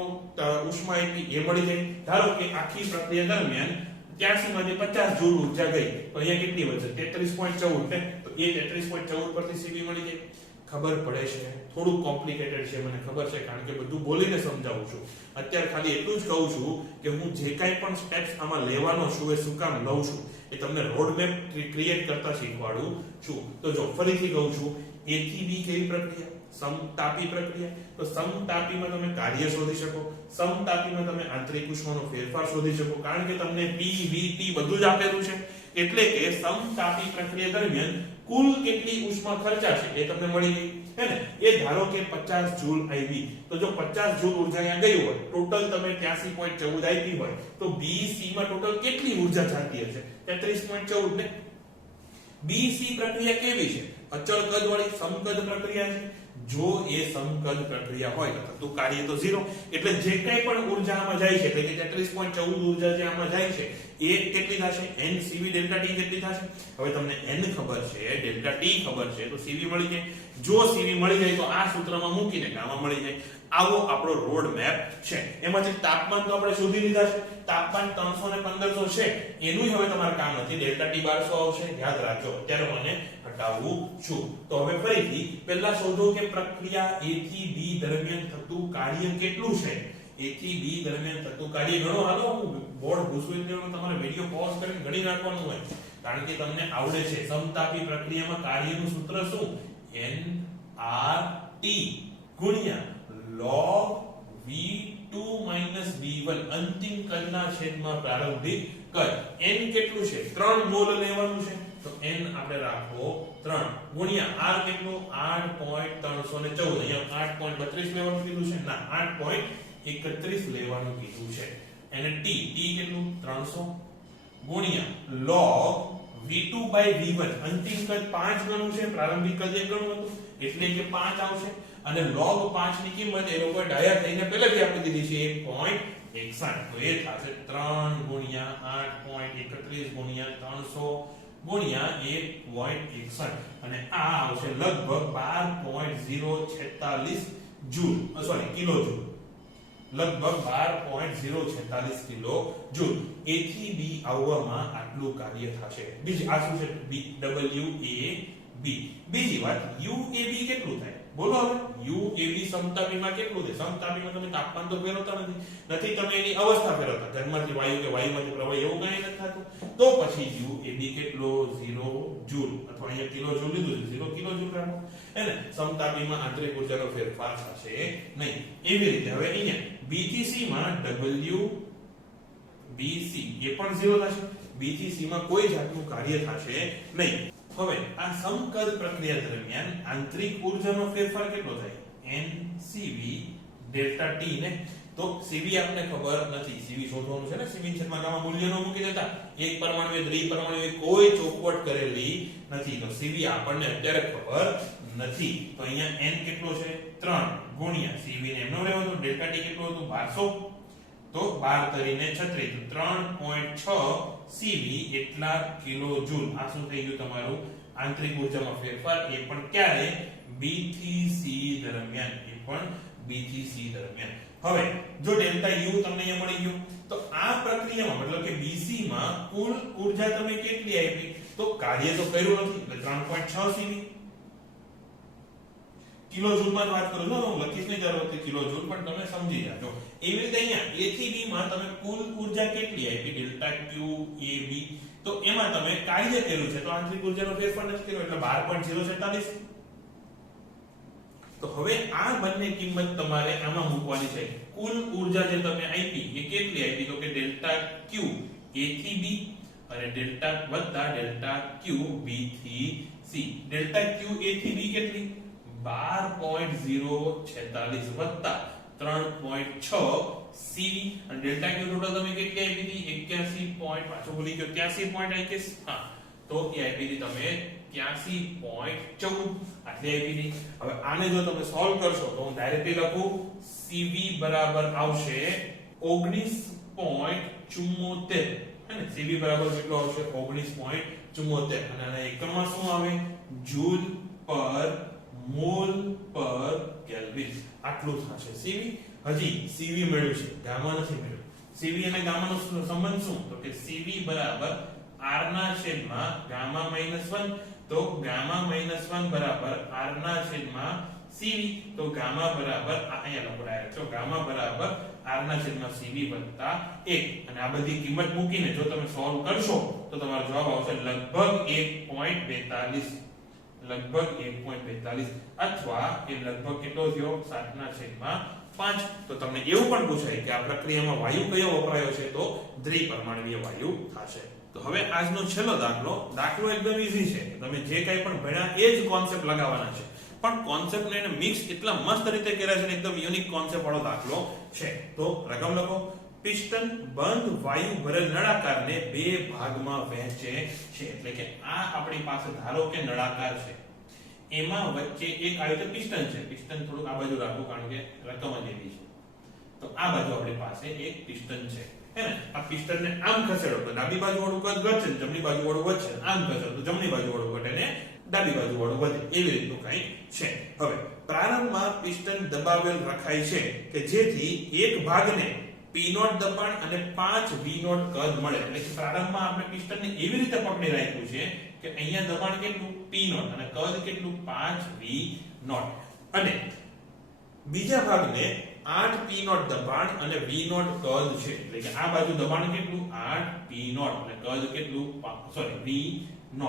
ઉષ્મા આપી એ મળી જાય ધારો કે આખી પ્રક્રિયા દરમિયાન 83 માંથી 50 જૂલ ઊર્જા ગઈ તો અહીંયા કેટલી વધશે 33.14 ને તો એ 33.14 પરથી CV મળી જાય ખબર પડે છે થોડું કોમ્પ્લિકેટેડ છે મને ખબર છે કારણ કે બધું બોલીને સમજાવું છું અત્યારે ખાલી એટલું જ કહું છું કે હું જે કાંઈ પણ સ્ટેપ્સ આમાં લેવાનો છું એ શું કામ લઉં છું એ તમને રોડ મેપ ક્રિએટ કરતા શીખવાડું છું તો જો ફરીથી કહું છું A થી B કેવી પ્રક્રિયા સમતાપી પ્રક્રિયા તો સમતાપીમાં તમે કાર્ય શોધી શકો સમતાપીમાં તમે આંતરિક ઉષ્માનો ફેરફાર શોધી શકો કારણ કે તમને P V T બધું જ આપેલું છે એટલે કે સમતાપી પ્રક્રિયા દરમિયાન કુલ કેટલી ઉષ્મા ખર્ચાશે એ તમને મળી ગઈ હે ને એ ધારો કે 50 જૂલ આવી તો જો 50 જૂલ ઊર્જા અહીંયા ગઈ હોય ટોટલ તમે 83.14 આપી હોય તો BC માં ટોટલ કેટલી ઊર્જા જતી હશે 33.14 ને BC પ્રક્રિયા કેવી છે અચળ કદ વાળી સમકદ પ્રક્રિયા છે જો એ સમકદ પ્રક્રિયા હોય તો કાર્ય તો 0 એટલે જે કંઈ પણ ઊર્જા આમાં જાય છે એટલે કે 33.14 ઊર્જા જે આમાં જાય છે એ કેટલી થશે NCV ડેલ્ટા T કેટલી થશે હવે તમને N ખબર છે ડેલ્ટા T ખબર છે તો CV મળી જાય જો CV મળી જાય તો આ સૂત્રમાં મૂકીને આમાં મળી જાય આવો આપણો રોડ મેપ છે એમાંથી તાપમાન તો આપણે શોધી લીધા છે તાપમાન 300 ને 1500 છે એનું હવે તમારે કામ નથી ડેલ્ટા T 1200 આવશે યાદ રાખજો અત્યારે મને હટાવવું છું તો હવે ફરીથી પહેલા શોધો કે પ્રક્રિયા A થી B દરમિયાન થતું કાર્ય કેટલું છે A થી B દરમિયાન થતું કાર્ય ગણો હાલો હું બોર્ડ ભૂસવી દેવાનું તમારે વિડિયો પોઝ કરીને ગણી નાખવાનું હોય કારણ કે તમને આવડે છે સમતાપી પ્રક્રિયામાં કાર્યનું સૂત્ર શું nRT ગુણ્યા log V2 V1 અંતિમ કદના છેદમાં પ્રારંભિક કદ n કેટલું છે 3 મોલ લેવાનું છે તો n આપણે રાખો 3 ગુણ્યા r કેટલું 8.314 અહીંયા 8.32 લેવાનું કીધું છે ના 8.31 લેવાનું કીધું છે અને t કેટલું 300 ગુણ્યા log V2 V1 અંતિમ કદ 5 ગણું છે પ્રારંભિક કદ 1 ગણું હતું એટલે કે 5 આવશે અને log 5 ની કિંમત એ લોકો ડાયા થઈને પહેલાથી આપી દીધી છે 1.61 તો એ થશે 3 ગુણ્યા 8.31 ગુણ્યા 300 ગુણ્યા 1.61 અને આ આવશે લગભગ 12.046 જૂલ સોરી કિલો જૂલ લગભગ 12.046 કિલો જૂલ A થી B આવવામાં આટલું કાર્ય થશે બીજી આ શું છે WAB બીજી વાત UAB કેટલું થાય બોલો હવે UAB સમતાપીમાં કેટલું થાય સમતાપીમાં તમે તાપમાન તો ફેરવતા નથી તમે એની અવસ્થા ફેરવતા ઘનમાંથી વાયુ કે વાયુમાંથી પ્રવાહી એવું કાંઈ નથી થતું તો પછી UAB કેટલો 0 જૂલ અથવા અહીંયા કિલો જૂલ લીધું છે 0 કિલો જૂલ રાખો એને સમતાપીમાં આંતરિક ઊર્જાનો ફેરફાર થશે નહીં એવી રીતે હવે અહીંયા B થી C માં WBC એ પણ 0 થશે B થી C માં કોઈ જાતનું કાર્ય થશે નહીં હવે આ સમકદ પ્રક્રિયા દરમિયાન આંતરિક ઊર્જાનો ફેરફાર કેટલો થાય NCV ડેલ્ટા T ને તો CV આપને ખબર નથી CV શોધવાનું છે ને CV છેદમાં ગામા મૂલ્યનો મૂકી દેતા એક પરમાણુ દ્વિપરમાણુ કોઈ ચોખવટ કરેલી નથી તો CV આપણને અત્યારે ખબર નથી તો અહીંયા n કેટલો છે 3 ગુણ્યા CV ને એમનો લેવો તો ડેલ્ટા T કેટલો હતું 1200 તો 12 તરીને 36 તો 3.6 CV એટલા કિલો જૂલ આ શું થઈ ગયું તમારું આંતરિક ઊર્જામાં ફેરફાર એ પણ ક્યારે B થી C દરમિયાન એ પણ B થી C દરમિયાન હવે જો ડેલ્ટા U તમને અહીંયા મળી ગયું તો આ પ્રક્રિયામાં મતલબ કે BC માં કુલ ઊર્જા તમે કેટલી આપી તો કાર્ય તો કર્યું નથી એટલે 3.6 CV કિલો જૂલ માં વાત કરું છું હું લખીશ નહીં જરૂર હતી કિલો જૂલ પણ તમે સમજી જાજો એવી રીતે અહીંયા A થી B માં તમે કુલ ઊર્જા કેટલી આપી ડેલ્ટા Q A B તો એમાં તમે કાર્ય કર્યું છે તો આંતરિક ઊર્જાનો ફેરફાર નથી કર્યો એટલે 12.046 તો હવે આ બંને કિંમત તમારે આમાં મૂકવાની છે. કુલ ઊર્જા જે તમે આપી એ કેટલી આપી તો કે ડેલ્ટા Q A થી B અને ડેલ્ટા વત્તા ડેલ્ટા Q B થી C. ડેલ્ટા Q A થી B કેટલી 12.046 વત્તા 3.6 CV અને ડેલ્ટા Q ટોટલ તમે કેટલી આપી હતી 81. પાછો ભૂલી ગયો 83 પોઈન્ટ આઈ હા તો એ આપી હતી તમે 83.14 આટલી આપી હતી. હવે આને જો તમે સોલ્વ કરશો તો હું ડાયરેક્ટલી લખું CV બરાબર આવશે 19.74 હે ને CV બરાબર કેટલો આવશે 19.74 અને આના એકમમાં શું આવે જૂલ પર મોલ પર કેલ્વિન આટલું થશે CV. હજી CV મળ્યું છે ગામા નથી મળ્યું. CV અને ગામાનો સંબંધ શું તો કે CV બરાબર r ના છેદમાં ગામા -1 તો ગામા -1 બરાબર r ના છેદમાં CV તો ગામા બરાબર અહીંયા લખો ડાયરેક્ટ તો ગામા બરાબર r ના છેદમાં CV વત્તા 1 અને આ બધી કિંમત મૂકીને જો તમે સોલ્વ કરશો તો તમારો જવાબ આવશે લગભગ 1.42 અથવા એ લગભગ કેટલો થયો 7/5. તો તમને એવું પણ પૂછાય કે આ પ્રક્રિયામાં વાયુ કયો વપરાયો છે તો દ્વિપરમાણુય વાયુ થશે. તો હવે આજનો છેલ્લો દાખલો એકદમ ઈઝી છે. તમે જે કંઈ પણ ભણ્યા એ જ કોન્સેપ્ટ લગાવવાના છે પણ કોન્સેપ્ટ ને મિક્સ એટલા મસ્ત રીતે કર્યા છે ને એકદમ યુનિક કોન્સેપ્ટ વાળો દાખલો છે. તો રકમ લખો. પિસ્ટન બંધ વાયુ ભરેલ નળાકારને બે ભાગમાં વહેંચે છે. એટલે કે આ આપણી પાસે ધારો કે નળાકાર છે એમાં વચ્ચે એક આવી રીતે પિસ્ટન છે. પિસ્ટન થોડું આ બાજુ રાખો કારણ કે રકમ જ એવી છે. તો આ બાજુ આપણી પાસે એક પિસ્ટન છે હે ને. આ પિસ્ટનને આમ ખસેડો તો ડાબી બાજુ વાળું કદ ઘટશે જમણી બાજુ વાળું વધશે. આમ ખસેડો તો જમણી બાજુ વાળું ઘટે ને ડાબી બાજુ વાળું વધે. એવી રીતનું કંઈ છે. હવે પ્રારંભમાં પિસ્ટન દબાવેલ રખાય છે કે જેથી એક ભાગને P0 દબાણ અને 5 V0 કદ મળે. એટલે કે પ્રારંભમાં આપણે પિસ્ટનને એવી રીતે પકડી રાખ્યું છે કે અહીંયા દબાણ કેટલું P0 અને કદ કેટલું 5 V0 અને બીજા ભાગને 8 P0 દબાણ અને V0 કદ છે. એટલે કે આ બાજુ દબાણ કેટલું 8 P0 અને કદ કેટલું V0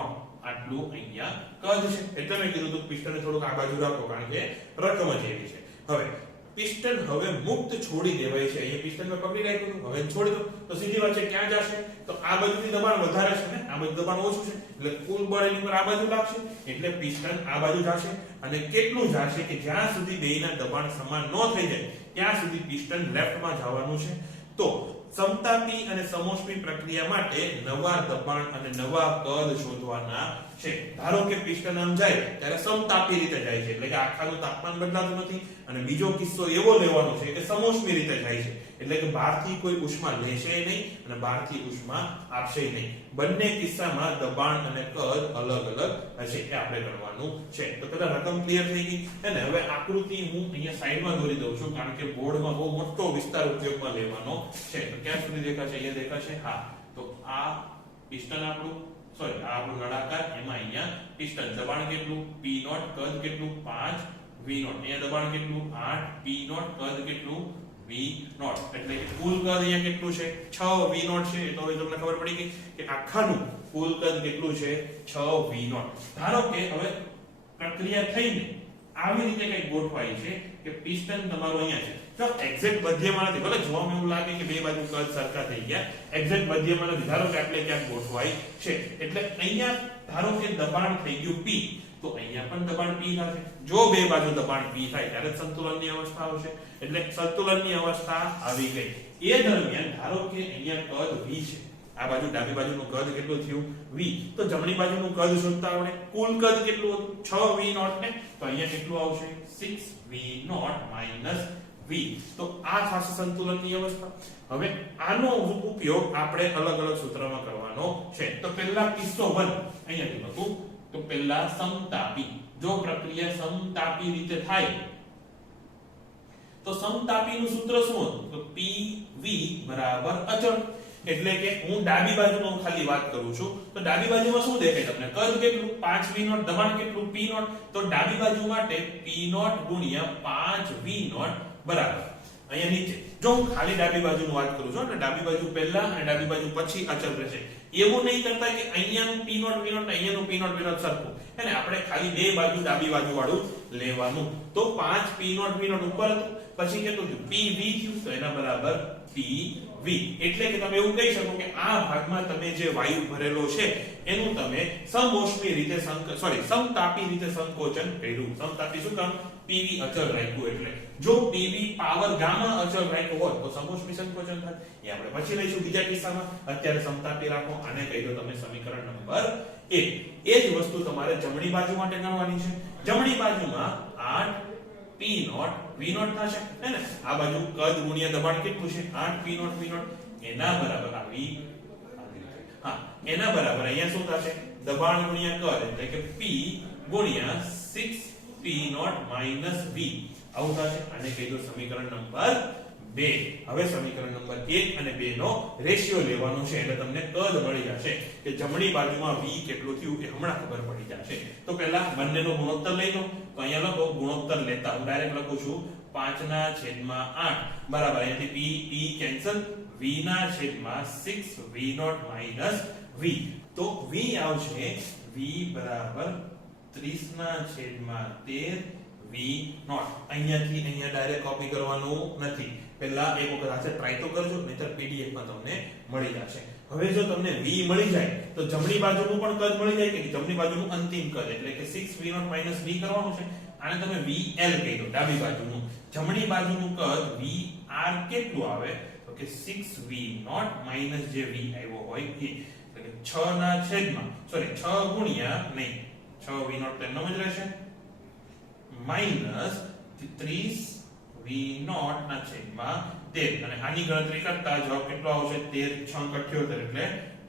આટલું અહીંયા કદ છે. એટલે મેં કીધું હતું પિસ્ટનને થોડુંક આ બાજુ રાખો કારણ કે રકમ જ એવી છે. હવે પિસ્ટન હવે મુક્ત છોડી દેવાય છે. અહીંયા પિસ્ટન મેં પકડી રાખ્યું હતું હવે છોડી દો તો સીધી વાત છે ક્યાં જશે તો આ બાજુથી દબાણ વધારે છે ને આ બાજુ દબાણ ઓછું છે એટલે કુલ બળ એની પર આ બાજુ લાગશે એટલે પિસ્ટન આ બાજુ જશે અને કેટલું જશે કે જ્યાં સુધી બેયના દબાણ સમાન ન થઈ જાય ત્યાં સુધી પિસ્ટન લેફ્ટમાં જવાનું છે. તો સમતાપી અને સમોષ્મી પ્રક્રિયા માટે નવા દબાણ અને નવા કદ શોધવાના છે. ધારો કે પિસ્ટન આમ જાય ત્યારે સમતાપી રીતે જાય છે એટલે કે આખાનું તાપમાન બદલાતું નથી અને બીજો કિસ્સો એવો લેવાનો છે કે સમોષ્મી રીતે જાય છે એટલે કે બહારથી કોઈ ઉષ્મા લેશે નહીં અને બહારથી ઉષ્મા આપશે નહીં. બંને કિસ્સામાં દબાણ અને કદ અલગ અલગ હશે એ આપણે ગણવાનું છે. તો પેલા રકમ ક્લિયર થઈ ગઈ અને હવે આકૃતિ હું અહીંયા સાઈડમાં દોરી દઉં છું કારણ કે બોર્ડમાં બહુ મોટો વિસ્તાર ઉપયોગમાં લેવાનો છે. તો ક્યાં સુધી દેખાશે અહીંયા દેખાશે હા. તો આ પિસ્ટન આપણું સોરી આ આપણું નળાકાર એમાં અહીંયા પિસ્ટન દબાણ કેટલું P0 કદ કેટલું 5 V0 અહીંયા દબાણ કેટલું 8 P0 કદ કેટલું V0 એટલે કે કુલ કદ અહીંયા કેટલું છે 6 V0 છે. તો હવે તમને ખબર પડી ગઈ કે આખાનું કુલ કદ કેટલું છે 6 V0. ધારો કે હવે પ્રક્રિયા થઈને આવી રીતે કંઈક ગોઠવાય છે કે પિસ્ટન તમારું અહીંયા છે તો એક્ઝેક્ટ મધ્યમાં નથી. ભલે જોવામાં એવું લાગે કે બે બાજુ કદ સરખા થઈ ગયા એક્ઝેક્ટ મધ્યમાં નથી. ધારો કે આટલે ક્યાંક ગોઠવાય છે એટલે અહીંયા ધારો કે દબાણ થઈ ગયું P તો અહીંયા પણ દબાણ P થશે. જો બે બાજુ દબાણ P થાય ત્યારે સંતુલનની અવસ્થા આવશે એટલે સંતુલનની અવસ્થા આવી ગઈ. એ દરમિયાન ધારો કે અહીંયા કદ V છે આ બાજુ ડાબી બાજુનું કદ કેટલું થયું V તો જમણી બાજુનું કદ શોધતા આવડે. કુલ કદ કેટલું હતું 6 V0 ને તો અહીંયા કેટલું આવશે 6 V0 V તો આ થશે સંતુલનની અવસ્થા. હવે આનો ઉપયોગ આપણે અલગ અલગ સૂત્રમાં કરવાનો છે. તો પહેલા કિસ્સો 1 અહીંયાથી લખું તો પહેલા સમતાપી જો પ્રક્રિયા સમતાપી રીતે થાય તો સમતાપીનું સૂત્ર શું હતું તો PV બરાબર અચળ. એટલે કે હું ડાબી બાજુનો ખાલી વાત કરું છું તો ડાબી બાજુમાં શું દેખાય તમને કદ કેટલું 5 V0 દબાણ કેટલું P0 તો ડાબી બાજુ માટે P0 ગુણ્યા 5 V0 બરાબર અહીંયા નીચે જો હું ખાલી ડાબી બાજુની વાત કરું છું એટલે ડાબી બાજુ પહેલા અને ડાબી બાજુ પછી અચળ રહેશે એવું નહીં કરતા કે અહીંયાનું p નોટ v નોટ ને અહીંયાનું p નોટ v નોટ સરખું હે ને, આપણે ખાલી બે બાજુ ડાબી બાજુ વાળું લેવાનું. તો 5 p નોટ v નોટ ઉપર હતું, પછી કેટલું થયું pv થયું, તો એના બરાબર pv. એટલે કે તમે એવું કહી શકો કે આ ભાગમાં તમે જે વાયુ ભરેલો છે એનું તમે સમોષ્મી રીતે સમતાપી રીતે સંકોચન કર્યું. સમતાપી શું કામ? pv અચળ રાખ્યું. એટલે જો pv પાવર ગામા અચળ રાખ્યો હોત તો સમોષ્મી સંકોચન થાય. એ આપણે પછી લઈશું બીજા કિસ્સામાં. અત્યારે સમતાપી રાખો. આને કહી દો તમે સમીકરણ નંબર 1. એ જ વસ્તુ તમારે જમણી બાજુ માટે ગણવાની છે. જમણી બાજુમાં 8 p નોટ v નોટ થશે હે ને. આ બાજુ કદ ગુણ્યા દબાણ કેટલું છે? 8 p નોટ v નોટ. એના બરાબર આ v, હા એના બરાબર અહીંયા શું થશે? દબાણ ગુણ્યા કદ એટલે કે p ગુણ્યા 6 p નોટ માઈનસ v. આવું થશે. આને કહી દો સમીકરણ નંબર 2. હવે સમીકરણ નંબર 1 અને 2 નો રેશિયો લેવાનો છે એટલે તમને કદ મળી જશે કે જમણી બાજુમાં v કેટલું થયું એ હમણાં ખબર પડી જશે. તો પહેલા બંનેનો ગુણોત્તર લઈ લો. તો અહીંયા લખો ગુણોત્તર લેતા હું ડાયરેક્ટ લખું છું 5/8 બરાબર. અહીંયાથી p કેન્સલ, v ના છેદમાં 6 v નોટ માઈનસ v. તો v આવશે v બરાબર 30/13 v નોટ. અહીંયાથી અહીંયા ડાયરેક્ટ કોપી કરવાનું નથી. પહેલા એક વખત આશે ટ્રાય તો કરજો, નહીતર પીડીએફ માં તમને મળી જશે. હવે જો તમને v મળી જાય તો જમણી બાજુનું પણ કદ મળી જાય કે જમણી બાજુનું અંતિમ કદ એટલે કે 6 v નોટ માઈનસ v કરવાનું છે. આને તમે vl કહી દો. ડાબી બાજુનું જમણી બાજુનું કદ vr કેટલું આવે તો કે 6 v નોટ માઈનસ જે v આવ્યો હોય એ એટલે કે 6 ના છેદમાં 6 ગુણ્યા નહીં 6 v નોટ તેમ જ રહેશે માઈનસ 30 v નોટ ના છેદમાં 13. અને આની ગણતરી કરતા જવાબ કેટલો આવશે? 13 6 78 એટલે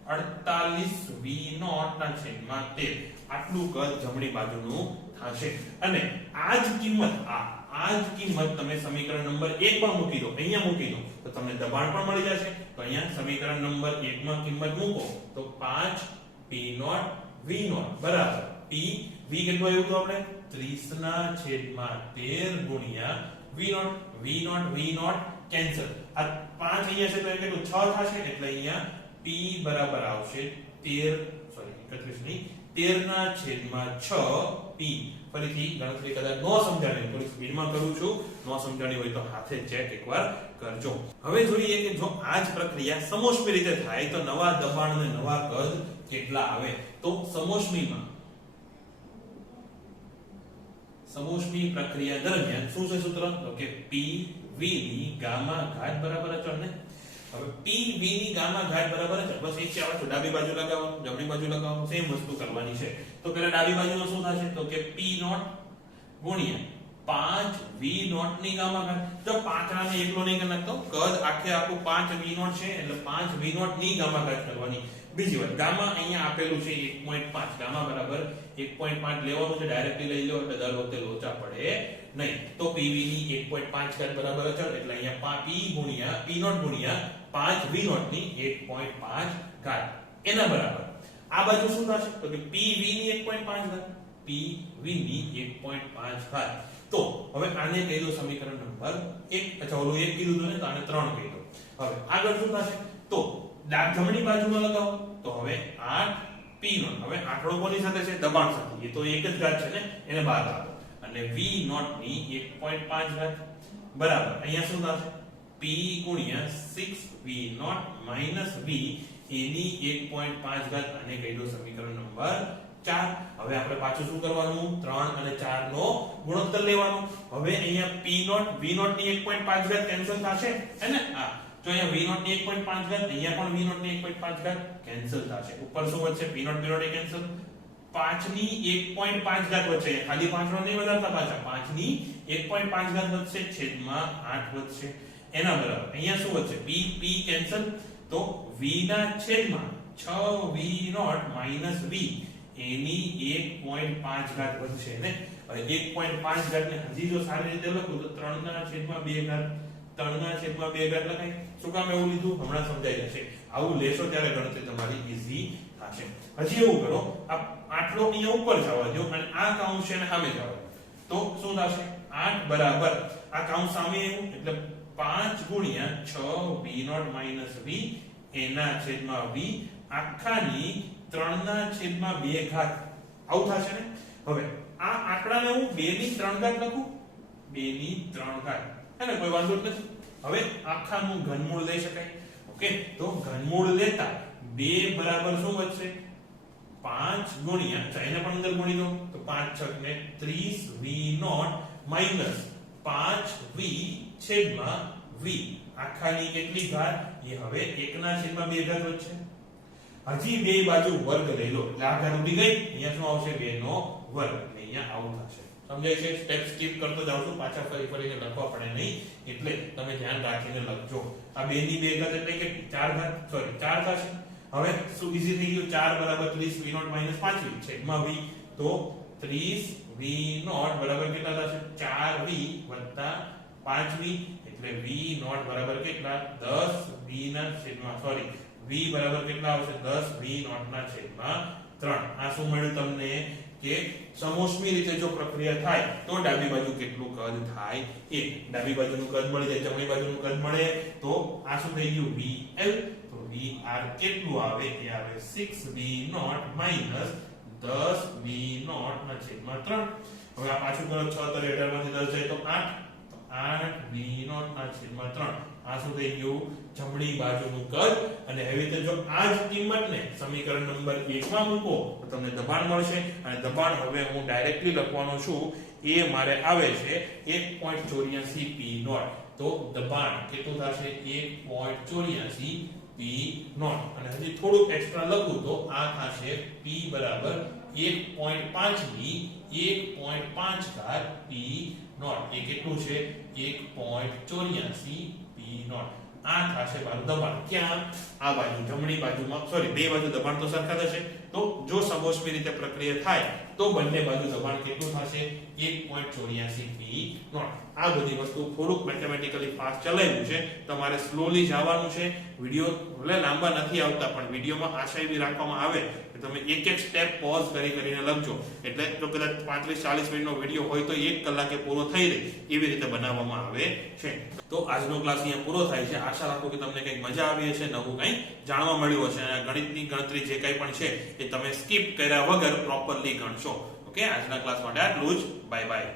48 v નોટ ના છેદમાં 13. આટલું કદ જમણી બાજુનું થશે. અને આ જ કિંમત તમે સમીકરણ નંબર 1 માં મૂકી દો, અહીંયા મૂકી દો તો તમને દબાણ પણ મળી જશે. તો અહીંયા સમીકરણ નંબર 1 માં કિંમત મૂકો તો 5 p નોટ v નોટ બરાબર p v કેટલું આવ્યું તો આપણે 30/13 ગુણ્યા v નોટ કેન્સલ. આ 5 અહીંયા છે તો એ કેટલું 6 થશે એટલે અહીંયા p બરાબર આવશે 13/6 p. ફરીથી ગણતરી કદાચ નો સમજાણી થોડી સ્પીડમાં કરું છું, નો સમજાણી હોય તો હાથે ચેક એકવાર કરજો. હવે જોઈએ કે જો આ જ પ્રક્રિયા સમોષ્મી રીતે થાય તો નવા દબાણ અને નવા કદ કેટલા આવે. તો સમોષ્મી પ્રક્રિયા દરમિયાન શું છે સૂત્ર? તો કે pv ની ગામા ઘાત બરાબર અચળ ને. હવે pv ની ગામા ઘાત બરાબર અચળ. બસ એ જ આવે તો ડાબી બાજુ લગાવો, જમણી બાજુ લગાવો, સેમ વસ્તુ કરવાની છે. તો પહેલા ડાબી બાજુમાં શું થશે? તો કે p નોટ ગુણ્યા 5 v નોટ ની ગામા ઘાત. જો 5 ને એકલો નહીં કરી નાખતો, કદ આખે આખું 5 v નોટ છે એટલે 5 v નોટ ની ગામા ઘાત કરવાની. બીજી વાત ગામા અહીંયા આપેલું છે 1.5. ગામા બરાબર 1.5 લેવાનું છે, ડાયરેક્ટલી લઈ લો એટલે દર વખતે લોચા પડે નહીં. તો pv ની 1.5 ઘાત બરાબર અચળ એટલે અહીંયા p નોટ ગુણ્યા 5 v નોટ ની 1.5 ઘાત એના બરાબર. આ બાજુ શું થશે? તો કે pv ની 1.5 ઘાત pv ની 1.5 ઘાત. તો હવે આને કહી દો સમીકરણ નંબર 1. અચ્છા ઓલું 1 કીધું તો ને તો આને 3 કહી દો. હવે આગળ શું થશે? તો જમણી બાજુમાં લગાવો તો હવે 8 p નોટ. હવે આંકડો કોની સાથે છે? દબાણ સાથે. એ તો એક જ ઘાત છે ને, એને બહાર કાઢો અને v નોટ ની 1.5 ઘાત બરાબર અહીંયા શું થશે? p ગુણ્યા 6 v નોટ માઈનસ v એની 1.5 ઘાત. આને કહી દો સમીકરણ નંબર 4. હવે આપણે પાછું શું કરવાનું? 3 અને 4 નો ગુણોત્તર લેવાનો. હવે અહીંયા p નોટ v નોટ ની 1.5 ઘાત કેન્સલ થશે હે ને. હા તો અહીંયા v નોટ ની 1.5 ઘાત, અહીંયા પણ v નોટ ની 1.5 ઘાત કેન્સલ થશે. ઉપર શું વધશે? p not A cancel. 5 ની 1.5 ઘાત વધશે. ખાલી 5 નો નહીં વધારતા, પાછા 5 ની 1.5 ઘાત વધશે છેદમાં 8 વધશે. એના બરાબર અહીંયા શું વધશે? p cancel. તો v ના છેદમાં 6 v નોટ માઈનસ v એની 1.5 ઘાત વધશે ને. હવે 1.5 ઘાત ને હજી જો સારી રીતે લખું તો 3/2 ઘાત 3/2 ઘાત લખાય. શું કામ એવું લીધું? હમણાં સમજાઈ જશે. આવું લેશો ત્યારે ગણતરી તમારી ઈઝી થશે. હજી એવું કરો, આ આટલો અહીંયા ઉપર જવા દો અને આ કાઉન્સ છે ને સામે જવા દો. તો શું થશે? 8 બરાબર આ કાઉન્સ સામે આવ્યું એટલે 5 ગુણ્યા 6 v નોટ માઈનસ v એના છેદમાં v આખાની 3/2 ઘાત આવું થશે ને. હવે આ આંકડાને હું 2/3 ઘાત લખું, 2/3 ઘાત હે ને, કોઈ વાંધો નથી. હવે આખાનું ઘનમૂળ લઈ શકાય. ઓકે, તો ઘનમૂળ લેતા 2 બરાબર શું વધશે? 5 ગુણ્યા, ચાઈને પણ અંદર ગુણી દો તો 5 છક ને 30v0 માઈનસ 5v છેદમાં v આખાની કેટલી ઘાત? એ હવે 1/2 ઘાત વધશે. હજી બે બાજુ વર્ગ લઈ લો એટલે આ ઘાત ઉડી ગઈ. અહીંયા શું આવશે? 2 નો વર્ગ. અહીંયા આવું થશે. સમજાય છે? સ્ટેપ સ્કીપ કરતો જાવ છું, પાછા ફરીને લખવા પડે નહીં, એટલે તમે ધ્યાન રાખીને લખજો. આ 2 ની 2 ઘાત એટલે કે 4 ઘાત, સોરી 4 થશે. હવે શું ઈઝી થઈ ગયું? 4 બરાબર 30v0 5v છેદમાં v. તો 30v0 બરાબર કેટલા થશે? 4v વત્તા 5v એટલે v0 બરાબર કેટલા? 10v ના છેદમાં, સોરી v બરાબર કેટલા આવશે? 10v0 ના છેદમાં 3. આ શું મળ્યું તમને? કે સમોષ્મી રીતે જો પ્રક્રિયા થાય તો ડાબી બાજુ કેટલું કદ થાય? એ ડાબી બાજુનું કદ મળી જાય, જમણી બાજુનું કદ મળે તો આ શું થઈ ગયું? vl. તો vr કેટલું આવે? એ આવે 6v0 10v0 ના છેદમાં 3. હવે આ પાછું કરો, 6 તો 18 માંથી 10 જાય તો 8, તો 8v0 ના છેદમાં 3. આ શું થઈ ગયું? જમણી બાજુનું કદ. અને હવે તો જો આ જ કિંમતને સમીકરણ નંબર 1 માં મૂકો તો તમને દબાણ મળશે. અને દબાણ હવે હું ડાયરેક્ટલી લખવાનો છું, એ મારે આવે છે 1.84 p0. તો દબાણ કેટલું થશે? 1.84 p0. અને હજી થોડુંક એક્સ્ટ્રા લખું તો આ થશે p બરાબર 1.5 ની 1.5 ઘાત p0. એ કેટલું છે? 1.84 p0. આ થશે મારું દબાણ. ક્યાં? આ બાજુ જમણી બાજુમાં, સોરી બે બાજુ દબાણ તો સરખા થશે. તો જો સમોષ્મી રીતે પ્રક્રિયા થાય તો બંને બાજુ દબાણ કેટલું થશે? 1.84 p0. આ બધી વસ્તુ થોડુંક મેથેમેટિકલી ફાસ્ટ ચલાવ્યું છે, તમારે સ્લોલી જવાનું છે. વિડિયો ભલે લાંબા નથી આવતા પણ વિડિયોમાં આશા એવી રાખવામાં આવે કે તમે એક એક સ્ટેપ પોઝ કરીને લખજો. એટલે જો કદાચ 35-40 મિનિટનો વિડિયો હોય તો 1 કલાકે પૂરો થઈ રહે એવી રીતે બનાવવામાં આવે છે. તો આજનો ક્લાસ અહીંયા પૂરો થાય છે. આશા રાખું કે તમને કંઈક મજા આવી હશે, નવું કંઈ જાણવા મળ્યું હશે. અને ગણિતની ગણતરી જે કંઈ પણ છે એ તમે સ્કીપ કર્યા વગર પ્રોપરલી ગણશો. ઓકે, આજના ક્લાસ માટે આટલું જ. Bye bye.